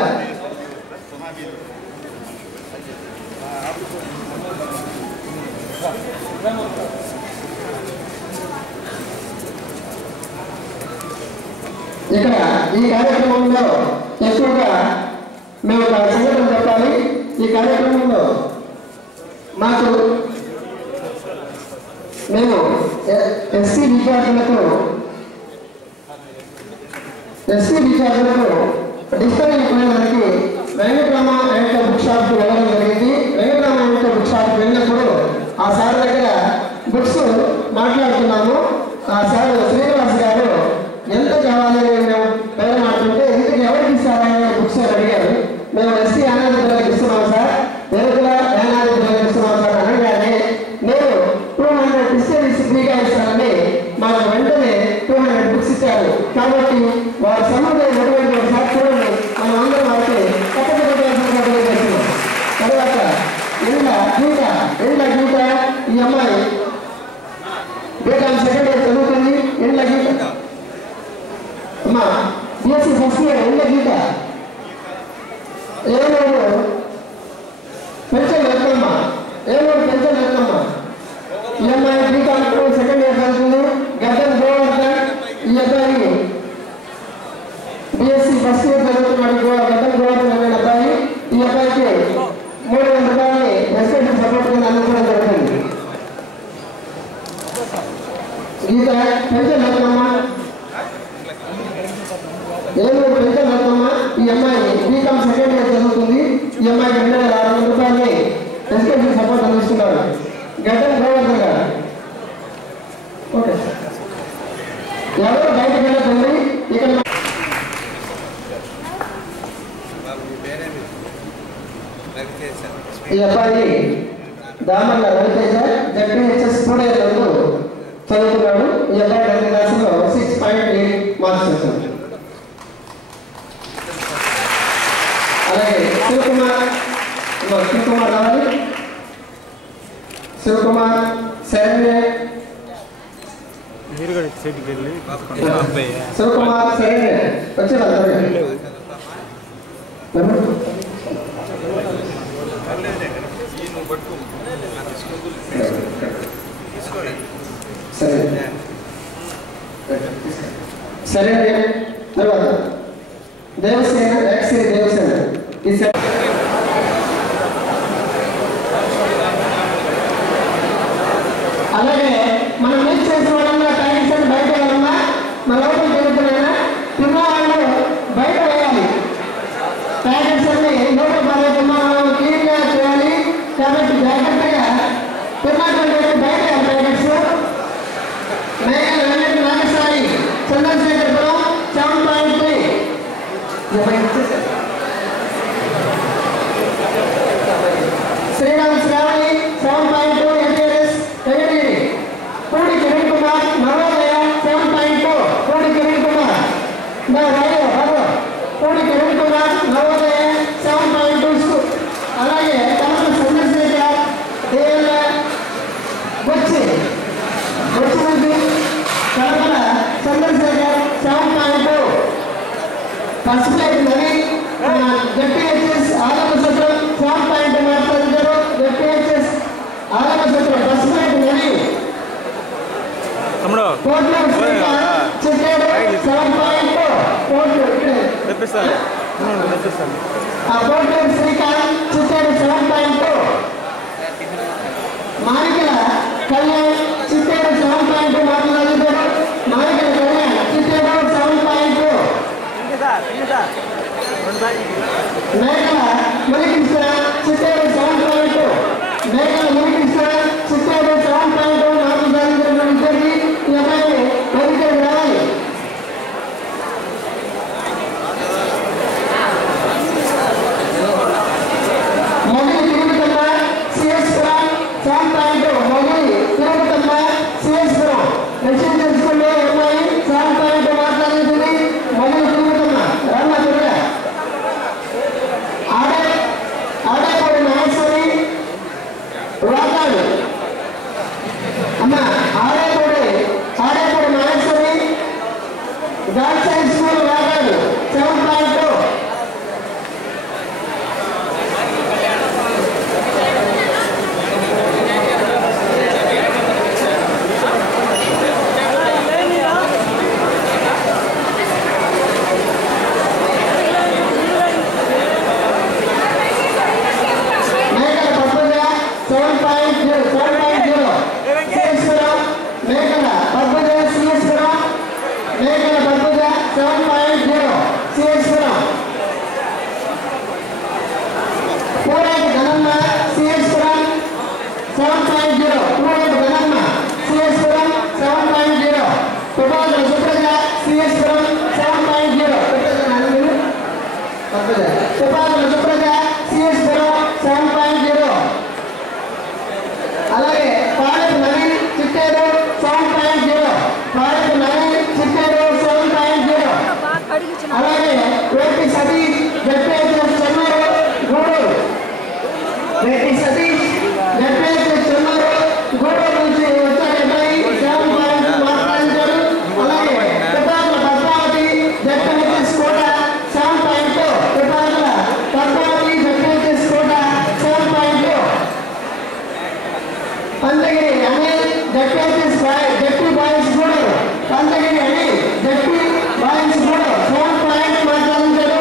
ఇక్కడ ఈ కార్యక్రమంలో ఎక్కువగా మేము ఒక సంఘటన చెప్పాలి. ఈ కార్యక్రమంలో మాకు మేము ఎస్సీ విద్యార్థులకు డిజిటల్ ఉపయోగానికి వెంకటరామ బుక్ షాప్కి వెళ్ళడం జరిగింది. వెంకటరామ బుక్ షాప్కి వెళ్ళినప్పుడు ఆ సార్ దగ్గర బుక్స్ మాట్లాడుతున్నాము. ఆ సార్ శ్రీనివాస్ గారు ఎంత కావాలి మేము పేరు మాట్లాడుతుంటే ఇంటికి ఎవరికి ఇస్తారని బుక్స్ అడిగారు. మేము ఎస్సీ అనాథ పిల్లలకి ఇస్తున్నాం సార్, తెలుగుల అనాథ పిల్లలకి ఇస్తున్నాం సార్ అనగానే నేను 200 డిక్షనరీస్ ఫ్రీగా ఇస్తానని మాకు వెంటనే 200 బుక్స్ ఇచ్చారు. కాబట్టి వారి సముదాయం ఎటువంటి ఒకసారి చూడండి, మనం అందరం వారికి తెలియజేస్తున్నాం. తర్వాత ఇండ్ల గీత ఈ అమ్మాయి బీకామ్ సెకండ్ ఇయర్ చదువుతుంది. ఇండ్ల గీత అమ్మా బిఎస్సీ ఫస్ట్ ఇయర్. ఇండ్ల గీత ఏలూరు పెన్షన్ వెళ్తామ్మా, ఈ అమ్మాయి బీకామ్ సెకండ్ ఇయర్ చదువుతుంది. గద్దెన్ గోవర్ధన్ ఈ అబ్బాయి బిఎస్సీ ఫస్ట్ ఇయర్ చదువుతున్నాడు. గద్దెన్ గోవర్ధన్ అనే అబ్బాయి. ఈ అబ్బాయికి 300 రూపాయలని ఎస్ఐటి సపోర్ట్ కింద అందించడం జరుగుతుంది. గీత పెన్షన్ వెళ్తామ్మా, ఏలూరు పెన్షన్ వెళ్తామ్మా. ఈ అమ్మాయి బీకామ్ సెకండ్ ఇయర్ చదువుతుంది. ఈ అమ్మాయికి 2600 రూపాయలని ఎస్ఐటి సపోర్ట్ అందిస్తున్నారు. గద్దెన్ గోవర్ధన్ గారు. ఓకే, ఎవరు బయటకు వెళ్ళకండి. ఇక్కడ ఈ అబ్బాయి దామర్ల రవితేజ జడ్పీహెచ్ఎస్ స్టూడెంట్ చదువుతున్నాడు. ఈ అబ్బాయి 10th క్లాస్లో 6.8 మార్క్స్ వచ్చాడు. అలాగే శివకుమార్ రావాలి. శివకుమార్ శరణ్య వచ్చారు. సరే తర్వాత దేవసేన దేవసేన అలాగే మనం ఏం చేసిన వాళ్ళంగా ప్యాకెట్స్ అని బయట వేయాలమ్మా. మన లోపల జరుగుతున్నాయినా తిన్న వాళ్ళు బయట వేయాలి. ప్యాకెట్స్ అన్ని లోపల పడేయకుండా మనం క్లీన్గా చేయాలి. కాబట్టి జాగ్రత్తగా తిన్నటువంటి బయట ప్యాకెట్స్. నాగసాయి చంద్రశేఖరపురం 7.3. శ్రీరామ్ శ్రావణి 7.2 ఎంటీఆర్ఎస్ వెంకటగిరి. పూడి కిరణ్ కుమార్ నవోదయ 7.2. పూడి కిరణ్ కుమార్ పూడి కిరణ్ కుమార్ నవోదయ 7.2. అలాగే కమల చంద్రశేఖర్ దేవల వచ్చి కమల చంద్రశేఖర్ 7.2. ఫస్ట్ ప్లేట్ నవి జడ్పీహెచ్ఎస్ ఆలమసత్రం 7.2 మాట్లాడుతారు. జడ్పీహెచ్ఎస్ ఆలమసత్రం ఫస్ట్ ప్లేట్ నవి కోట్లో చిట్టాడు 7.2. ఆ కోట్లో శ్రీకాంత్ చిట్టాడు 7.2. మానికల కళ్యాణ్ చిట్టాడు 7.2 మాట్లాడుతారు. మానికల కళ్యాణ్ చిట్టాడు 7.2. మేకల మునికృష్ణ చిట్టాడు 7.2. మేకల మునికృష్ణ చిట్టాడు 7.2 మాట్లాడుతున్నారు. ఈ అబ్బాయి వెంకటేశ్వర రావాలి. మొదటి తిరుగుతమ్మ సిఎస్పురం 7.2. మొదటి తిరుగుతమ్మ సిఎస్పురం మెసేజ్ తెలుసుకుంటే అమ్మాయి 7.2 మాట్లాడుతుంది. మొదటి తిరుగుతమ్మ రమ్మ తిరుగా ఆడేపడి మహేశ్వరి రాకాడు అమ్మ 7.0 సిఎస్పురం. పూరేటి ఘనమ్మ సిఎస్పురం 7.0. పూరేటి ఘనమ్మ సిఎస్పురం 7.0. తుపాకుల సుప్రజ సిఎస్పురం 7.0. తుపాకుల సుప్రజ సిఎస్పురం 7.0. అలాగే పాలెపు నవీన్ చిట్టేరు 7.0. పాలెపు నవీన్ చిట్టేరు 7.0. అలాగే వేటి సతీష్ జడ్పీహెచ్ఎస్ చెన్నూరు గూడూరు. వేటి సతీష్ జడ్పీహెచ్ఎస్ చెన్నూరు గూడూరు నుంచి వచ్చారు అబ్బాయి 7.2 మాట్లాడించారు. అలాగే Tupakula Padmavathi ZPHS Kota 7.2. Tupakula Padmavathi ZPHS Kota 7.2. Panchagiri Anil ZPHS ZP boys Gudur. Panchagiri Anil ZP boys Gudur 7.2 మాట్లాడించారు.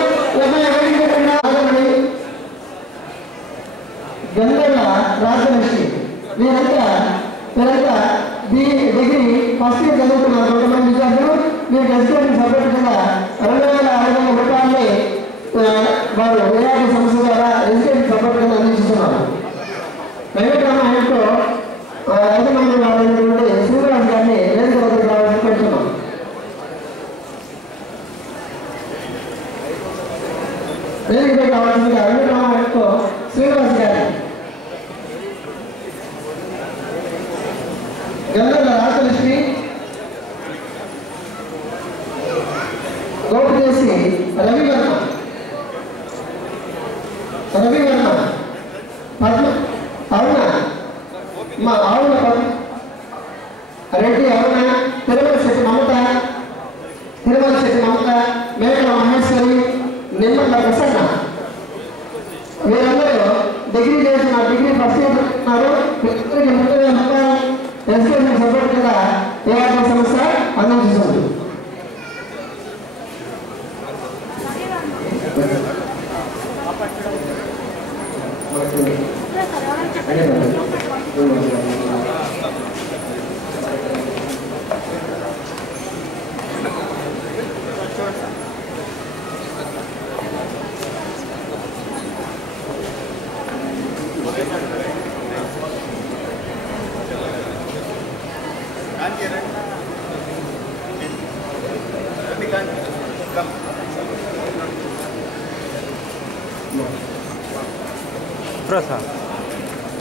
గంగల రాజలక్ష్మి వీరంతా డిగ్రీ ఫస్ట్ ఇయర్ చదువుతున్నారు. కొంతమంది విద్యార్థులు మీరు ఎడ్యుకేషన్ సబ్జెక్ట్ కింద 2,600 రూపాయలని వారు ఏఆర్టీ సంస్థ ద్వారా ఎడ్యుకేషన్ సబ్జెక్ట్ కింద అందిస్తున్నారు. వెంకటరామ ఆయనతో 5 మంది వారైనటువంటి శ్రీనివాస్ గారిని వేదిక వద్దకు రావాలని పెడుతున్నాం. వేదికపై కావాల్సిందిగా వెంకటరామ ఆయనతో శ్రీనివాస్ గారి గంగల రాజలక్ష్మి గౌపదేశి రవివర్మ పద్మ అవునా మా ఆవుల రెడ్డి అవునా తిరుమల శెట్టి మమత మేకల మహేశ్వరి నిమ్మల ప్రసన్న వీరందరూ డిగ్రీ చేసిన డిగ్రీ ఫస్ట్ ఇయర్ ఉన్నారు. 30,000 రూపాయలు ఎడ్యుకేషన్ సపోర్ట్ కింద ఏఆర్టీ సంస్థ అందించుతుంది.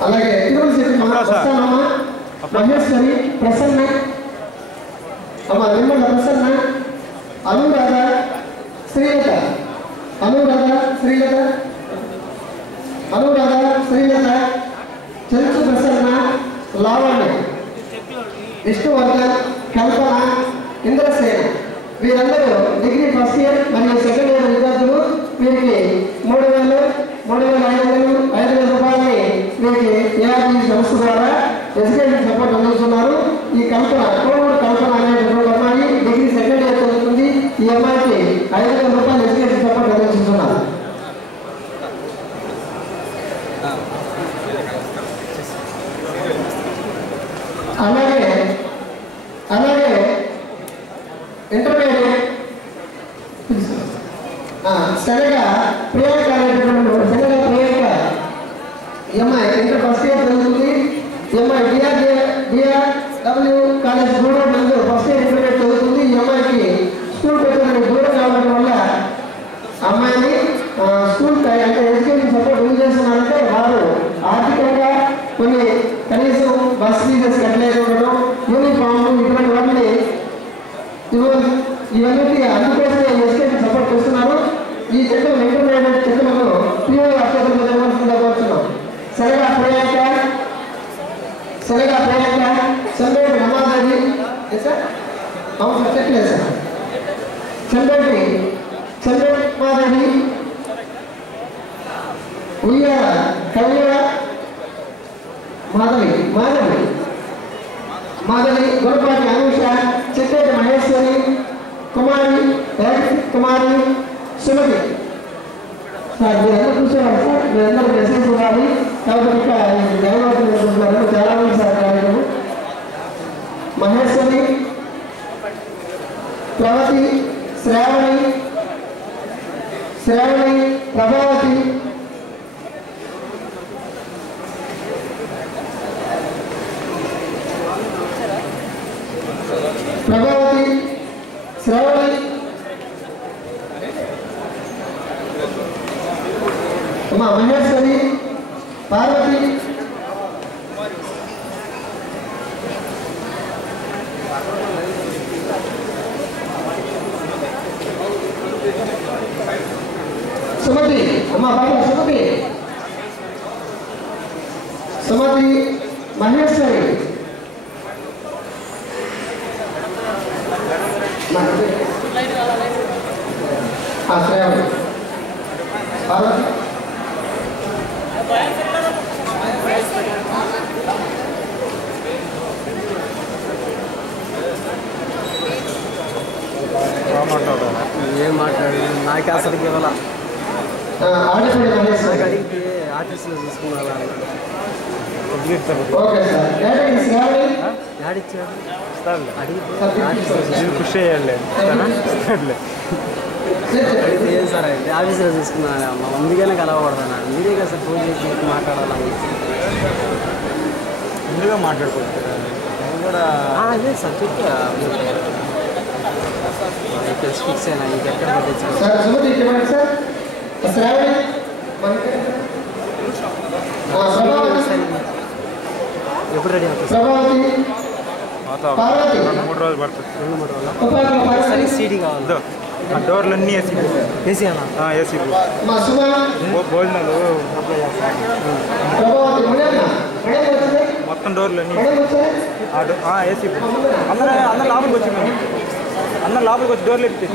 అలాగే తిరుమల శెట్టి మహేశ్వరి ప్రసన్న అమ్మ నిమ్మల ప్రసన్న అనురాధ శ్రీలత చెంచు ప్రసన్న లావణ్య విష్ణువర్ధన్ కల్పన ఇంద్రసేన వీరందరూ డిగ్రీ ఫస్ట్ ఇయర్ మరియు సెకండ్ ఇయర్ విద్యార్థులు. వీరికి 3,000, 3,500, 5,000 రూపాయలని వీరికి ఏఆర్టీ సంస్థ ద్వారా ఎడ్యుకేషన్ సపోర్ట్ అందిస్తున్నారు. ఈ కల్పన అనేటువంటి అమ్మాయి డిగ్రీ సెకండ్ ఇయర్ చదువుతుంది. ఈ అమ్మాయికి 5,000 రూపాయలు ఎడ్యుకేషన్ సపోర్ట్ అందిస్తున్నారు. అలాగే ఇంటర్మీడియట్ శనగ ప్రియాంక ఈ అమ్మాయి ఇంటర్ ఫస్ట్ ఇయర్ చదువుతుంది. ఈ అమ్మాయి డిఆర్డబ్ల్యూ కాలేజ్ గూడూరు నందు ఫస్ట్ ఇయర్ ఇంటర్మీడియట్ చదువుతుంది. ఈ అమ్మాయికి స్కూల్ పెట్టడానికి దూరం కావడం వల్ల అమ్మాయిని స్కూల్ అంటే ఎడ్యుకేషన్ సపోర్ట్ యూజ్ చేస్తున్నారంటే వారు ఆర్థికంగా కొన్ని కనీసం బస్ ఫీజెస్ కట్టలేదు ఉండడం, యూనిఫామ్ ఇటువంటి వాటిని ఇవన్నీ అందుకోసమే ఎడ్యుకేషన్ సపోర్ట్ చేస్తున్నారు. ఈ చెట్టును ఇంటర్మీడియట్ చెట్టులను పిఓ అత్యంత జరగాల్సిందిగా కోరుతున్నాం. శనగా ప్రియాంక చంద్రేటి రమాదేవి అవును సార్ చెప్పలేదు సార్. చంద్రేటి రమాదేవి ఉయ్యాల కళ్యాణ మాధవి గురపాటి అనూష చిట్టేటి మహేశ్వరి కుమారి సుమతి. సార్ మీరందరూ చూసేవారు సార్, మీరందరూ మెసేజ్ ఇవ్వాలి కాబట్టి ఇంకా దైవతున్నారు చాలా మంది సార్ కార్యక్రమం. మహేశ్వరి ప్రవతి శ్రేయ శ్రావణి ప్రభావతి శ్రావణి మహేశ్వరి పార్వతి సుమతి సుమతి మహేశ్వరి శ్రావణి పార్వతి ఏం మాట్లాడి నాకు అసలుకి ఇవ్వాల అడిగితే ఆఫీస్లో చూసుకున్నా కృషి చేయాలి అడిగితే ఏం సార్ అయితే ఆఫీస్లో చూసుకున్నా మా ముందుగానే కలవకూడదన్నా మీరే కదా సార్ ఫోన్ చేసి మాట్లాడాలని ముందుగా మాట్లాడుకుంటారు కూడా అదే సబ్జెక్ట్ ఫిక్స్ అయినా ఇంకెక్కడ ఎప్పుడు రెడీ అవుతుంది 3 రోజులు పడుతుంది 2-3 రోజులు సీడీ కావాలి డోర్లన్నీ ఏసీ ఏసీ అన్న ఏసీ భోజనాలు అప్లై చేస్తాను మొత్తం డోర్లన్నీ ఏసీ అందరూ లోపలికి వచ్చి అందరూ లోపలికి వచ్చి డోర్లు ఎత్తి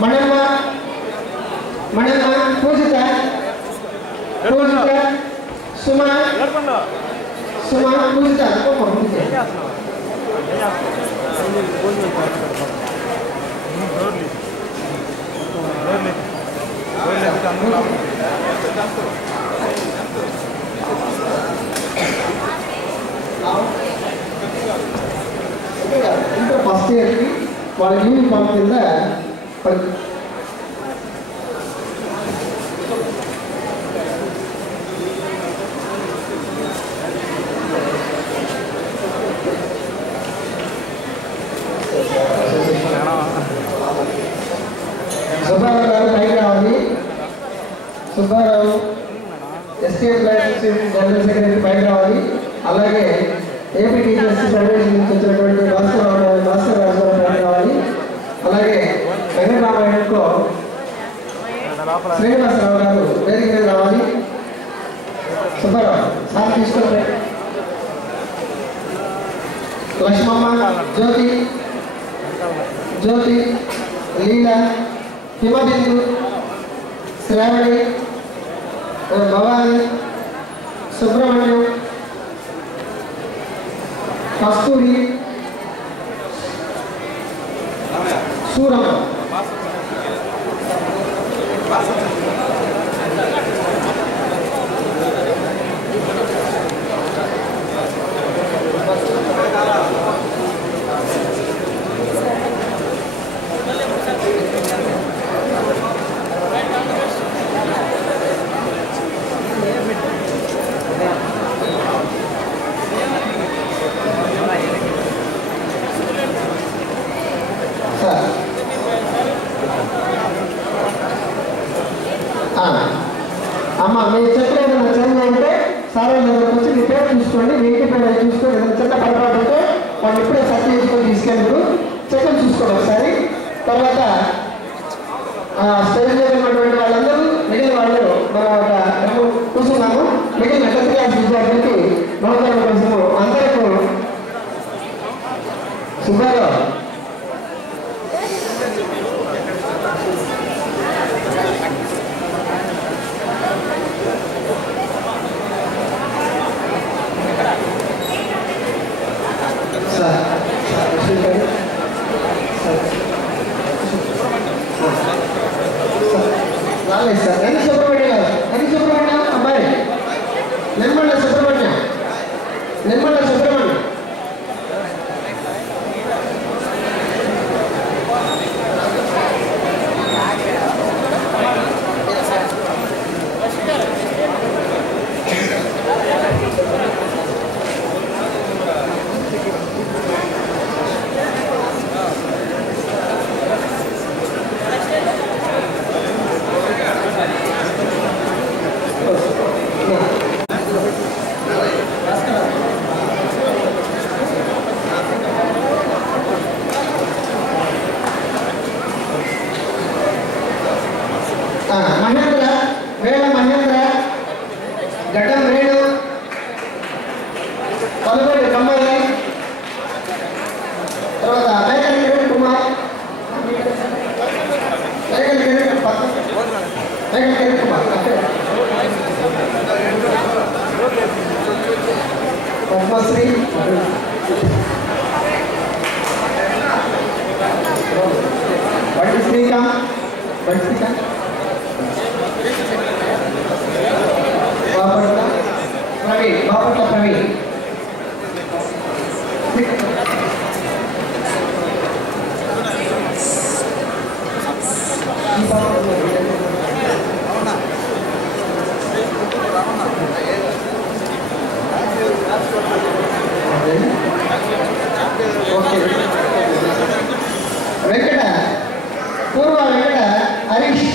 ఇంకా ఫస్ట్ ఇయర్కి వాళ్ళ యూనిఫామ్ కింద సుబ్బారావు గారు పైకి రావాలి. Subbarao STM licence general secretary పైకి రావాలి. అలాగే ఏపీ టీచర్స్ ఫెడరేషన్ నుంచి వచ్చినటువంటి భాస్కర్ రాజు పైకి రావాలి. అలాగే వెంకటరామాయణకు శ్రీనివాసరావు గారు వేదిక మీద రావాలి. సుబ్బారావు సార్ తీసుకొని లక్ష్మమ్మ, జ్యోతి, లీలా, హిమబిందు, శ్రావణి, భవాని, సుబ్రహ్మణ్యం, కస్తూరి, సూరమ్మ. అమ్మ మీరు చెప్పలేదు నా చేంజ్ అయితే సార్ దగ్గరకు వచ్చి మీ పేరు చూసుకోండి, మీ ఇంటి పేరు చూసుకోండి. ఏదైనా చిన్న పొరపాటు ఉంటే వాళ్ళు ఇప్పుడే సర్టి చేసుకొని తీసుకెళ్ళరు. చెక్కలు చూసుకోండి ఒకసారి. తర్వాత స్టేజ్ మీద ఉన్నటువంటి వాళ్ళందరూ మిగిలిన వాళ్ళు మనం కూర్చున్నాము. మిగిలిన 10th క్లాస్ విద్యార్థులకి నమస్కారం కోసము అందరికీ సుబ్బారావు రాలేదు సార్. ఎన్ని సుబ్రహ్మణ్యం అబ్బాయి నిర్మల సుబ్రహ్మణ్యం పద్మశ్రీ బండి శ్రీకాంత్ బాపట్ల ప్రవీణ్ వెంకట పూర్వ వెంకట హరీష్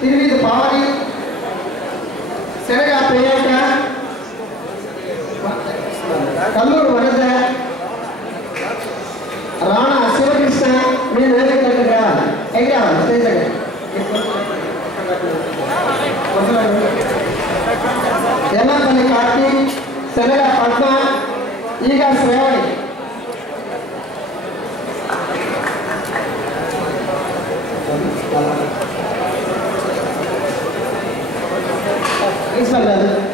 తిరిగి పావని శనగ ప్రియాంక కల్లూరు వనజ రాణా శివకృష్ణ మీరు ఎక్కడ స్టేజ్ దగ్గర ఎల్లపల్లి కార్తీక్ శనగ పద్మ ఈగ శ్రేవణి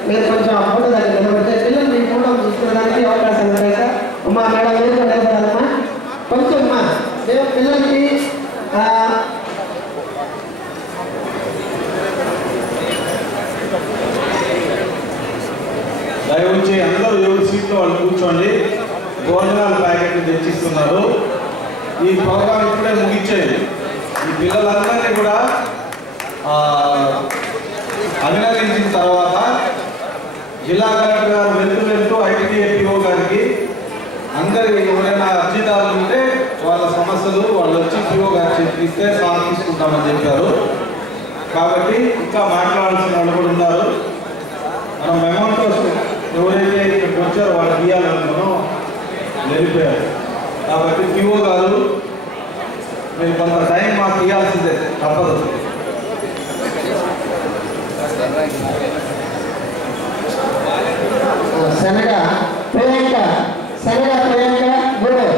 మీరు కొంచెం ఫోటో దగ్గర నిలబడితే పిల్లలు మీ ఫోటో చూసుకోవడానికి అవకాశం ఉంది కదా అమ్మా మేడం మీరు నిలబడాలమ్మా కొంచెం అమ్మా పిల్లలకి దయవుంచి అందరూ ఎవరి సీట్లో వాళ్ళు కూర్చోండి. భోజనాల ప్యాకెట్లు తెచ్చిస్తున్నారు. ఈ ప్రోగ్రాం ఇప్పుడే ముగించేది. ఈ పిల్లలందరినీ కూడా అభినందించిన తర్వాత జిల్లా కలెక్టర్ గారు వెళ్తూ ఐటీడీఏపీఓ గారికి అందరి ఎవరైనా అర్జీదారులు ఉంటే వాళ్ళ సమస్యలు వాళ్ళు వచ్చి పిఓ గారు ఇస్తే సాల్వ్ తీసుకుంటామని చెప్పారు. కాబట్టి ఇంకా మాట్లాడాల్సిన వాళ్ళు కూడా ఉన్నారు. మనం మెమోంటోస్ ఎవరైతే ఇక్కడికి వచ్చారో వాళ్ళకి ఇవ్వాలనుకున్నాం వెళ్ళిపోయారు. కాబట్టి పిఓ గారు మీరు కొంత టైం మాకు ఇవ్వాల్సిందే తప్పదు. శనగ ప్రియాంక గూడెం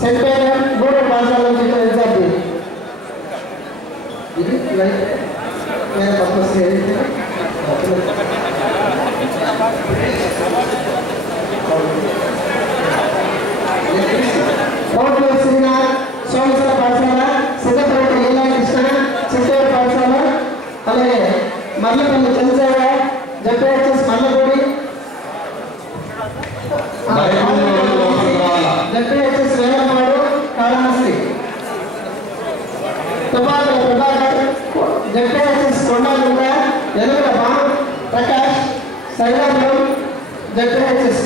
సెంట్ పేపర్ గూడెం పాఠశాల నుంచి విద్యార్థి ఇది నేను పద్మశ్రీ కోట్ల శ్రీనాథ్ సోమేశ్వర పాఠశాల సిద్ధపేట లీలా కృష్ణ చిత్తూరు పాఠశాల అలాగే Marlapalli Chandrasekhara ZPHS Mallapudi ZPHS Velapadu Kalahasti Tupakula Prabhakar ZPHS Kondagunta Elugula Bhanu Prakash Sailapuram ZPHS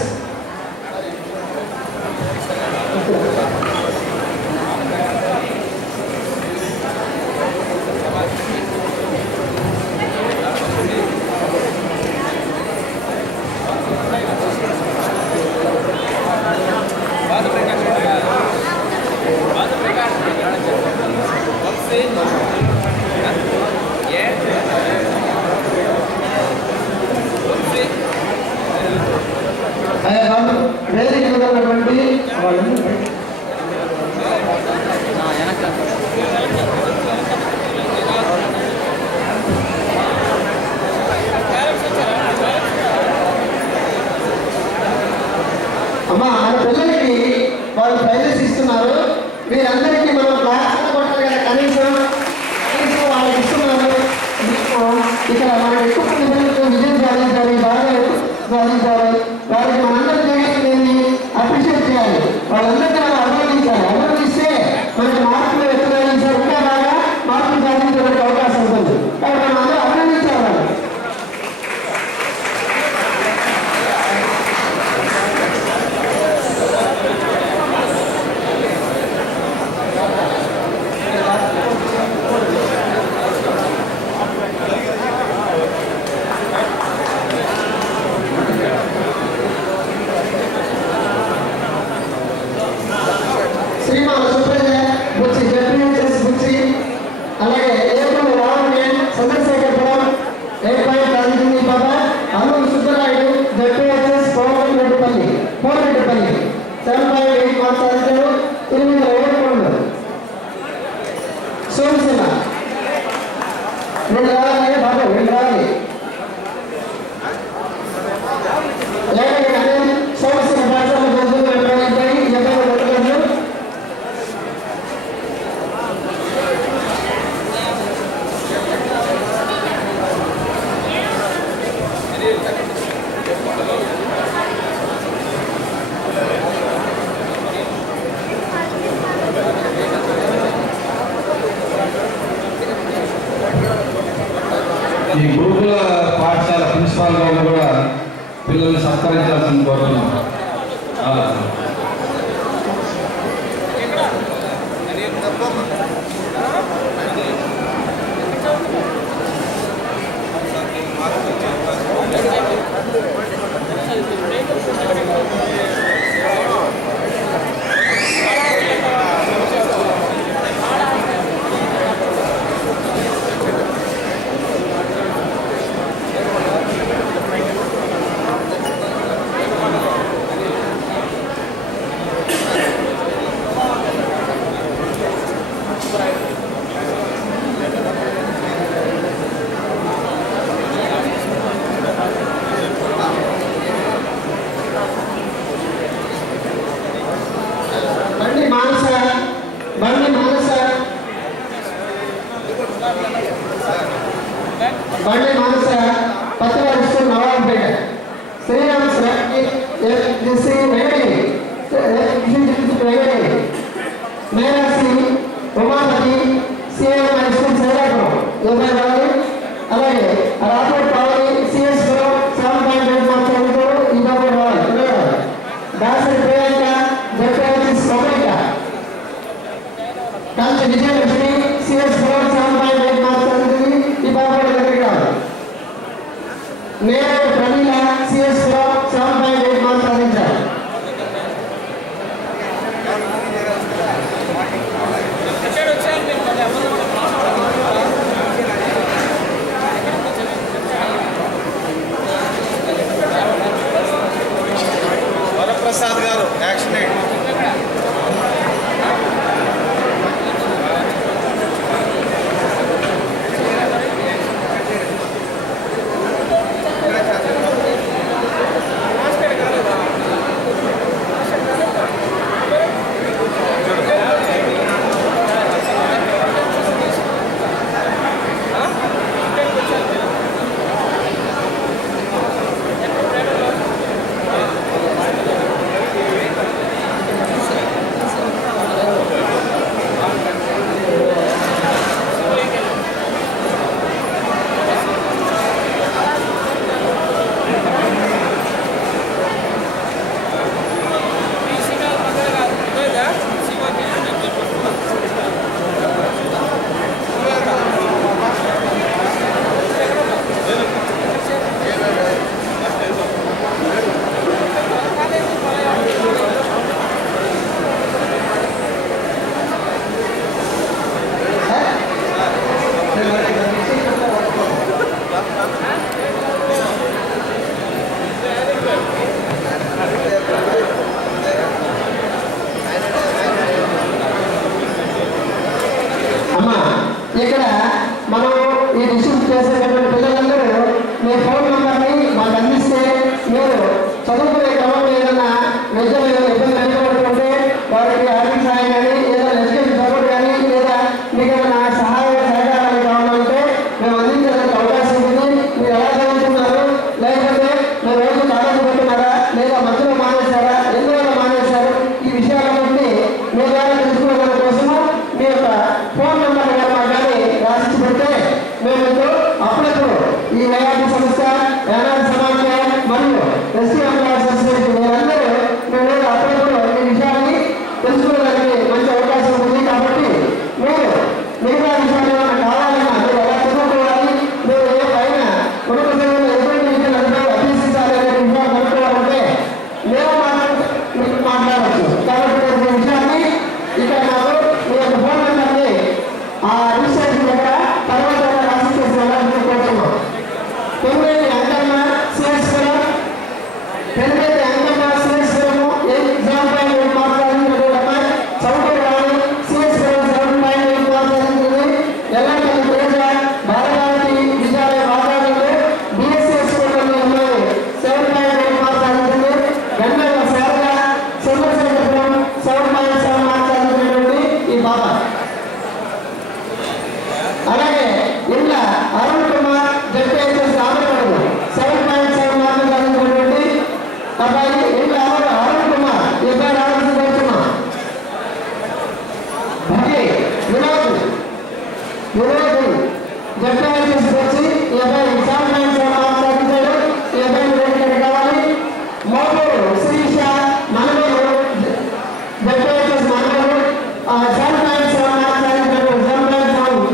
అమ్మా మన పిల్లలకి వాళ్ళు ప్రైజెస్ ఇస్తున్నారు. వీరందరికీ మనం క్లాస్ కొట్టాలి కదా, కనీసం వాళ్ళకి ఇస్తున్నారు. ఇక్కడ మనం ఎక్కువ మంది పిల్లలతో విజయం సాధించాలి, బాగా సాధించాలి. వారికి మనందరి చేయాలి, అప్రిషియేట్ చేయాలి. వాళ్ళందరికీ మనం అభినందించాలి. అభినందిస్తే మనకి మార్కులు ఎక్కువ సాధించాలి, ఇంకా బాగా మార్కులు సాధించడానికి అవకాశం ఉంటుంది. కాబట్టి మనం అందరూ అభినందించాలి. శ్రీమాన్ సుప్రజ బుచ్చి జడ్పీహెచ్ఎస్ బుచ్చి అలాగే ఏపీ రామన్ చంద్రశేఖరపురం 8 పాయింట్ సాధించింది బాబా. అల్లూరు సుబ్బరాయుడు జడ్పీహెచ్ఎస్ కోమటిరెడ్డిపల్లి 7.8 మార్క్స్ సాధించారు. 8 సోమశేఖర్ సోమశిల వీళ్ళు రావాలి బాబు వీళ్ళు రావాలి సోమశిల పాఠశాల ఈ గురుకుల పాఠశాల ప్రిన్సిపాల్ గారు కూడా పిల్లల్ని సత్కరించాల్సింది కోరుతున్నాం. బండి మానస పచ్చవారిస్తూ నవాబుపేట శ్రీరామ్ మేరాసి ఉమాపతి సిఎం స్కూల్ సైరాపురం 24 అలాగే రాపూర్ పావని సిఎస్ పురం 7.5 మార్క్స్ చదువుతారు ఈ బాబు రావాలి దాసరి ప్రియాంక జడ్పీ సమైక కాంచి విజయలక్ష్మి సిఎస్ పురం 7.5 మార్క్స్ చదువుతుంది ఈ బాబు దగ్గరికి రావాలి నేను ప్రమీల సిఎస్ పురం 7.5 మార్క్స్ సాధించాలి వరప్రసాద్ గారు యాక్షన్ ఎయిడ్ ఇక్కడ మనం ఈ రిసీవ్ చేసేటటువంటి పిల్లలందరూ మీ ఫోన్ నెంబర్ని మాకు అందిస్తే మీరు చదువుకునే క్రమంలో ఏదైనా విద్యలో ఇబ్బంది కలిగినటువంటి వారికి ఆర్థిక సహాయం కానీ ఏదైనా ఎడ్యుకేషన్ సపోర్ట్ కానీ లేదా మీకు ఏదైనా సహాయ సహకారాలు కావాలంటే మేము అందించడానికి అవకాశం ఉంది. మీరు ఎలా చదువుతున్నారు, లేకపోతే మీరు రోజు కాలేజీ పెట్టున్నారా లేదా మధ్యలో మానేశారా, ఎందువల్ల మానేశారు, ఈ విషయాలన్నింటినీ మీ ద్వారా తెలుసుకోవడం కోసము మీ యొక్క ఫోన్ నెంబర్ రాసి పెడితే మేము అప్పుడప్పుడు ఈ వైఆర్టీ సంస్థ యానాది సమాజం మరియు ఎస్సీ ఎంప్లాయీస్ అసోసియేషన్ మీరందరూ మేము అప్పుడప్పుడు ఈ విషయాన్ని తెలుసుకోవడానికి మంచి అవకాశం ఉంది. కాబట్టి మీరు మిగతా విషయాలు ఏమైనా కావాలన్నా మీరు ఎలా చదువుకోవాలి, మీరు ఏ పైన ఉన్నత చదువులు ఎటువంటి విషయాలు అభ్యసించాలి అనే విషయాలు కనుక్కోవాలంటే మేము మాట్లాడవచ్చు. కాబట్టి ఈ విషయాన్ని ఇక్కడ మాకు మీ యొక్క ఫోన్ నెంబర్ని ఆ రిజిస్ట్రేషన్ దగ్గర తర్వాత రాసి చేసి వెళ్ళాలని కోరుతున్నాం. పెళ్ళి అంకమ్మ శ్రేష్ఠులం పెళ్ళి అంకమ్మ శ్రేష్ఠులము 7.8 మార్క్స్ చదువుకోవాలి. చదువుకోవాలి శ్రేష్ఠులం 7.8 మార్క్స్ చదువుతుంది. వివేక్ జడ్పీహెచ్ఎస్ వచ్చి ఈ అబ్బాయి 7.7 మార్క్స్ సాధించాడు. ఈ అబ్బాయి ఇక్కడ కావాలి. మోపూరు శ్రీష మనమూరు జడ్పీహెచ్ఎస్ మనమూరు 7.7 మార్క్స్ సాధించాడు. 7.7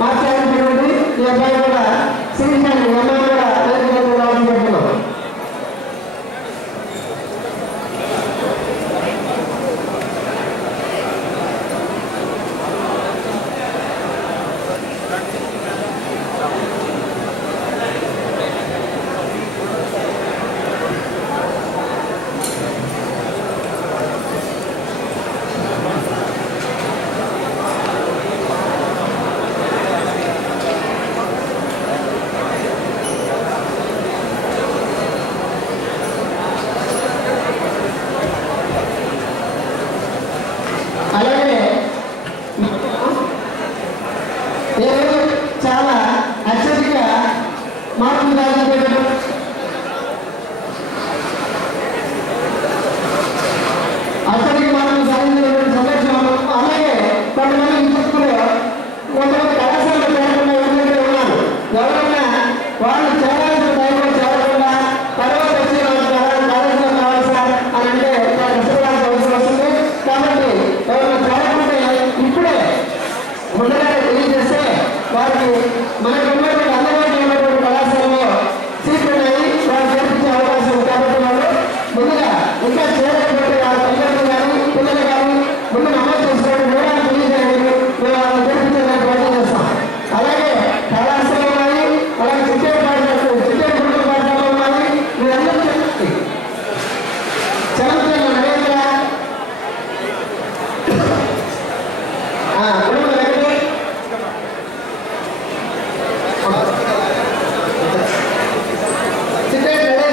మార్క్స్ సాధించినటువంటి ఈ అబ్బాయి కూడా శ్రీషాన్ని అమ్మాయి కూడా రావాలని చెప్తున్నాం. అలాగే చాలా అత్యధిక మార్పులు సాధించారు. అత్యధిక మార్పులు సాధించినటువంటి సందర్శనలు. అలాగే కొంతమంది ఇంట్లో కొంతమంది కళాశాలలో చేరకుండా ఎవరైతే ఉన్నారు, ఎవరైనా వాళ్ళు చేరాల్సిన టైంలో చేరకుండా తర్వాత వచ్చి కళాశాల కావాలి సార్ అని అంటే కష్టపడాల్సిన అవసరం వస్తుంది. కాబట్టి ఎవరైనా చేరకుంటే ఇప్పుడే ముందుగా తెలియజేస్తే వారికి మనకు ఉన్నటువంటి అందుబాటులో ఉన్నటువంటి కళాశాలలో సీట్లు ఉన్నాయి, వారు చేర్పించే అవకాశం ఉంది. కాబట్టి వాళ్ళు ముందుగా ఇంకా చేరకపోతే వాళ్ళ తల్లిదండ్రులు కానీ పిల్లలు కానీ ముందు నమోదు చేసుకోవడం వివరాలు తెలియజేయండి. మేము వాళ్ళని చేర్పించడానికి ప్రయత్నం చేస్తాం. అలాగే కళాశాలలు ఉన్నాయి, అలాగే చిట్టేరు గుంటూరు పాఠశాలలో ఉన్నాయి. మీరందరూ చెప్పండి. చలంపల్లి నరేంద్ర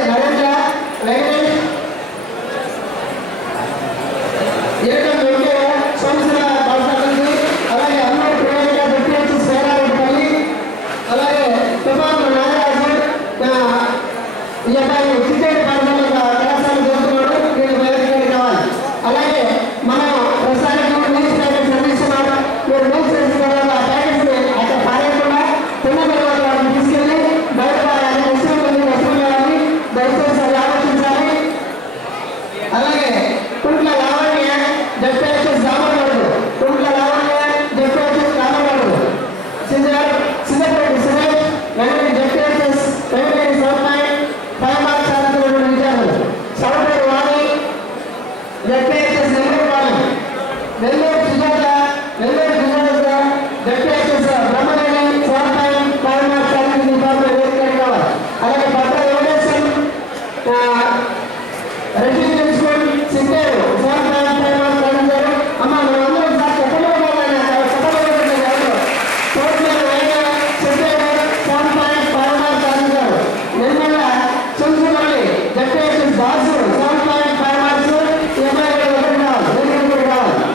నరేంద్ర వెంకటేష్ ఇరకం వెంకయ్య సంవత్సర పాఠశాల. అలాగే అన్నూరు ప్రియాంక జడ్పీహెచ్ సేరారెడ్డిపల్లి. అలాగే తుఫాను నాగరాజు ఈ అబ్బాయి చిట్టేరు పాఠశాల కళాశాల చదువుతున్నాడు. వీళ్ళు బయలుదేరి కావాలి. అలాగే మనం ప్రస్తుతానికి న్యూస్ ప్యాకెట్స్ అందిస్తున్నాడు. మీరు న్యూస్ చేసిన తర్వాత ఆ ప్యాకెట్స్ని అక్కడ పారేయకుండా తిన్న తర్వాత వాటిని తీసుకెళ్ళి బయట పారాలి. వస్తువులని దయచేసి అది ఆలోచించాలి. అలాగే Kuntla Lavanya ZPHS Ramavadu, Kuntla Lavanya ZPHS Ramavadu. Siddhapeta Suresh Venkati ZPHS Venkati 7.5 marks సాధించినటువంటి విద్యార్థులు. Sauturu Vani ZPHS Nellurupalem. Nellore Sujatha ZPHS Brahmadevi 7.5 marks సాధించిన విద్యార్థులు కావాలి. అలాగే Patla Venkateswaram residential school Siddheru 7.5 marks సాధించారు. అమ్మ మనందరం సార్ చెప్పలేదు సిద్ధేరు 7.5 మార్క్స్ సాధించారు. Nirmala Sumsumalli ZPHS Dasu 7.5 marks. ఈ అమ్మాయి కావాలి.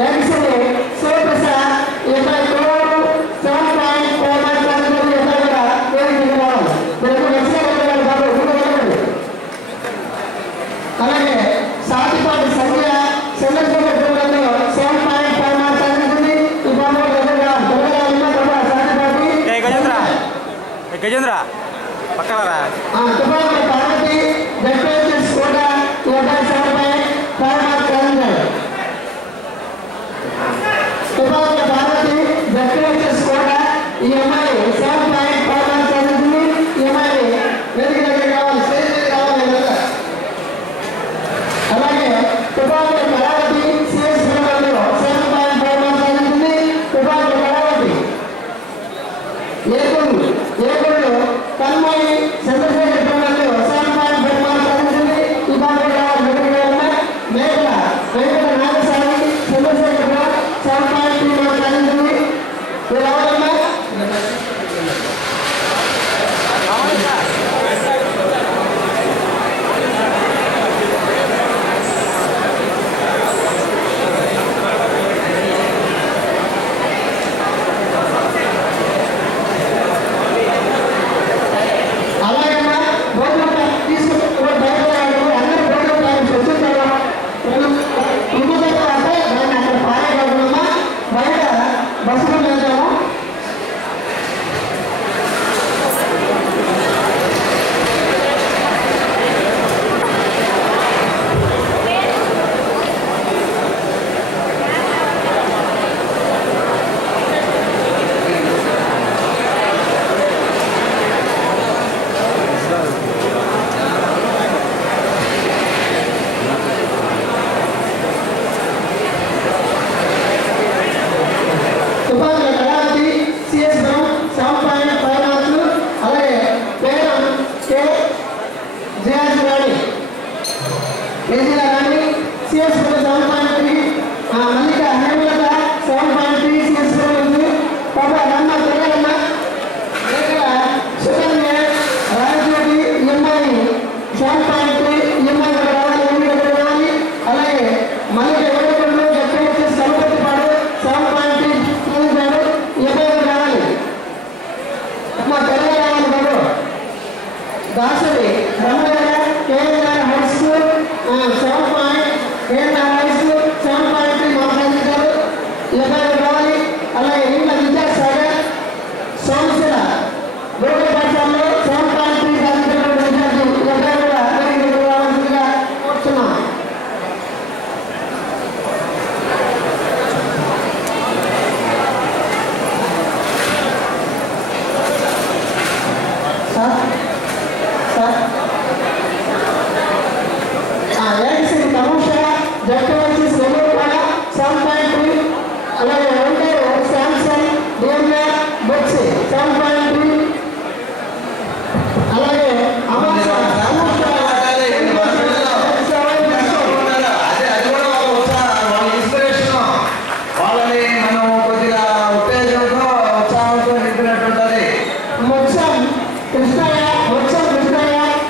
యాక్చువల్లీ శివప్రసాద్ ఈ అమ్మాయి 7.5 మార్క్స్ సాధించారు. ఈ అమ్మాయి కూడా వేదికకి రావాలి. అలాగే సాటిపాటి సంఖ్య చంద్రశేఖర్ 7.5 మార్క్స్ సాధించింది. ఈ బాబు గజేంద్ర పక్కనరా తుపాకుల పార్వతి జడ్పీహెచ్ఎస్ కూడా ఈ అబ్బాయి 7.5 మార్క్స్ సాధించాడు. తుపాకుల పార్వతి జడ్పీహెచ్ఎస్ కూడా ఈ అమ్మాయి 7.5 మార్క్స్ సాధించింది. ఈ అమ్మాయి వేదిక దగ్గర కావాలి, స్టేజ్ మీద కావాలి. అలాగే తుపాకుల కళావతి సిఎస్ బ్రహ్మలో 7.5 మార్క్స్ సాధించింది. తుపాకుల కళావతి ఏకుళ్ళు కన్మోయి చంద్రశేఖర్ బ్రహ్మలో కేజీల రాణి సిఎస్ 7.3, మల్లిక హేమలత 7.3 సిఎస్ ఉంది. పాప రమ్మ తెలంగాణ సుకన్య రాజజ్యోతి ఎంఐ 7.3 ఎంఐ రావాలి. అలాగే మల్లిక ఎవరికొండలో చెప్పే సరిపతి పాడు 7.3 చూపించాడు ఎంఐ రావాలి. మా Telangana Babu Dasari Ramana KNR high school 7.3 మాట్లాడుతారు ఎంఐ రావాలి. అలాగే ఇంత విద్యాసాగర్ సంవత్సర లోకల్ పాఠశాలలో 7.3 సాధించినటువంటి విద్యార్థులు ఎంఐ కూడా రావాల్సిందిగా కోరుతున్నాం. ఏడిసి తమోష జట్టువచ్చి సెలవుపడ 7.3. అలాగే ఉంటారు శాంసంగ్ డిఎంఏ బొక్సి 7.3. అలాగే అమోష వాళ్ళని మనం కొద్దిగా ఉత్తేజంతో ఉత్సాహంతో నింపినట్టుంటది. మొత్తం కృష్ణయ్య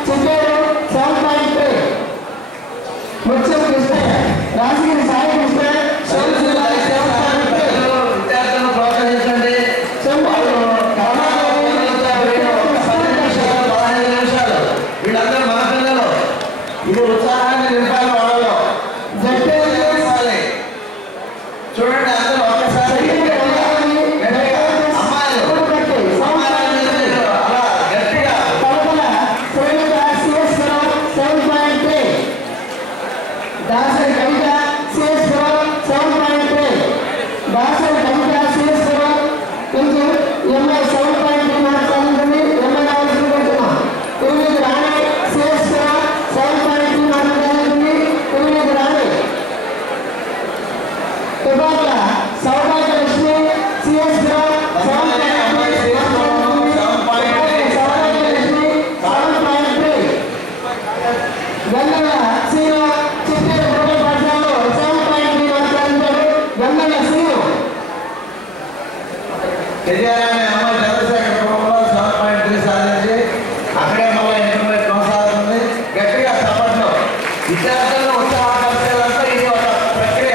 చిత్తూరు 7.3. మొత్తం కృష్ణయ్య రాజగిరి సాయి కృష్ణ విద్యార్థులను ప్రోత్సహించండి. 15 నిమిషాలు వీళ్ళందరూ మన పిల్లలు. ఇది ఉత్సాహాన్ని నింపాలి వాళ్ళలో. చూడండి అందరూ ఒక్కసారి అమ్మాయిలు అలా గట్టిగా దాసరి కవిత సిఎస్ 7.3. దాసరి కవిత సిఎస్ కొంచెం ఎంఐ 7.3 మాట్లాడుతుంది. ఎంఐ రావాల్సింది కోరుతున్నాం. 9 రాణి సిఎస్ 7.3 మాట్లాడుతుంది. 9 రాణి తుబాక సౌభాగ్య లక్ష్మి సిఎస్ 7.3. గంగల సీను చిత్తూరు లోకల్ పాఠశాలలో 7.3 మాట్లాడుతారు. గంగల సీను విజయాన్ని అమ్మ చంద్రశేఖర్ కుటుంబంలో 7.3 సాధించి అక్కడే మళ్ళీ ఇంటర్మీడియట్ కొనసాగుతుంది. గట్టిగా చప్పట్లు. విద్యార్థులను ఉత్సాహపరిచేదంతా ఇది ఒక ప్రక్రియ.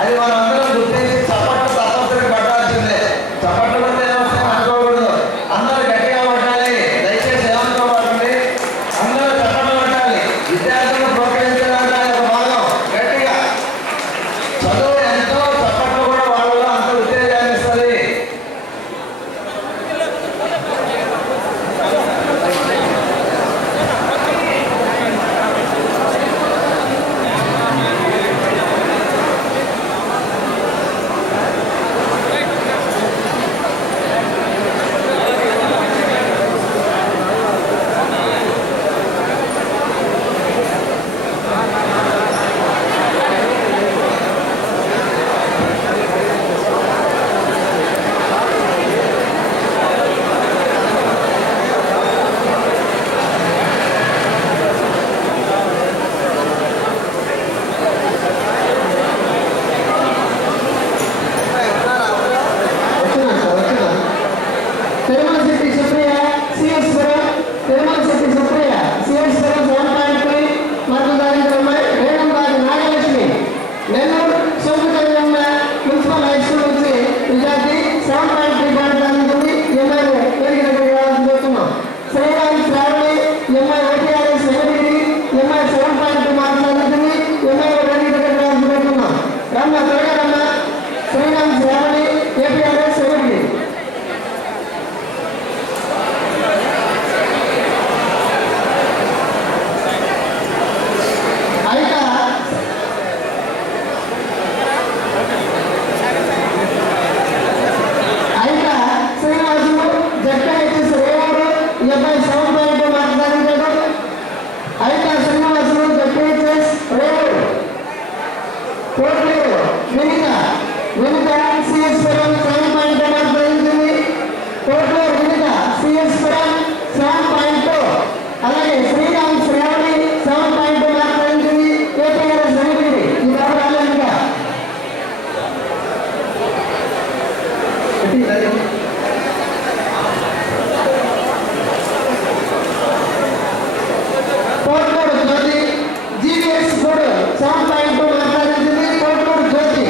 అది మనం అందరం గుర్తించి చప్పట్లు తప్పనిసరి పట్టాల్సిందే. చప్పట్లు పడితే ఏమొస్తాయి అనుకోకూడదు. అందరూ గట్టిగా పట్టాలి. దయచేసి ఏమనుకోవాలండి, అందరూ చప్పట్లు పట్టాలి. విద్యార్థులను ప్రోత్సహించడానికి ఒక భాగం. గట్టిగా చదువు ఎంతో చప్పట్లు కూడా వాళ్ళలో అంత ఉత్తేజాన్ని ఇస్తుంది. తిరుమల శెట్టి సుప్రియ సిఎస్ 7.3 మార్కులు సాధించిన అమ్మాయి. Renambagi Nagalakshmi Nellore Somakalyana municipal high school నుంచి విద్యార్థి 7.3 సాధించింది. ఎంఐ పెరిగిన రావాల్సి చూస్తున్నాం. Sriram Sravani MI OTRS Venkatagiri MI 7.2 మార్కులు సాధించింది. ఎంఐ పెరిగిన రావాల్సి చూస్తున్నాం. రమ్మ త్వరగా Sriram Sravani APRS Venkatagiri. Srinivasulu Jatka HS Revadu MI 7.2 మార్కులు సాధించాడు. Srinivasulu Jatka HS Revadu. Kotleru Vinitha CS 7.3 Kotmuru Jyothi GVS కూడా 7.2 మార్క్స్ సాధించింది. కోట్మూరు జ్యోతి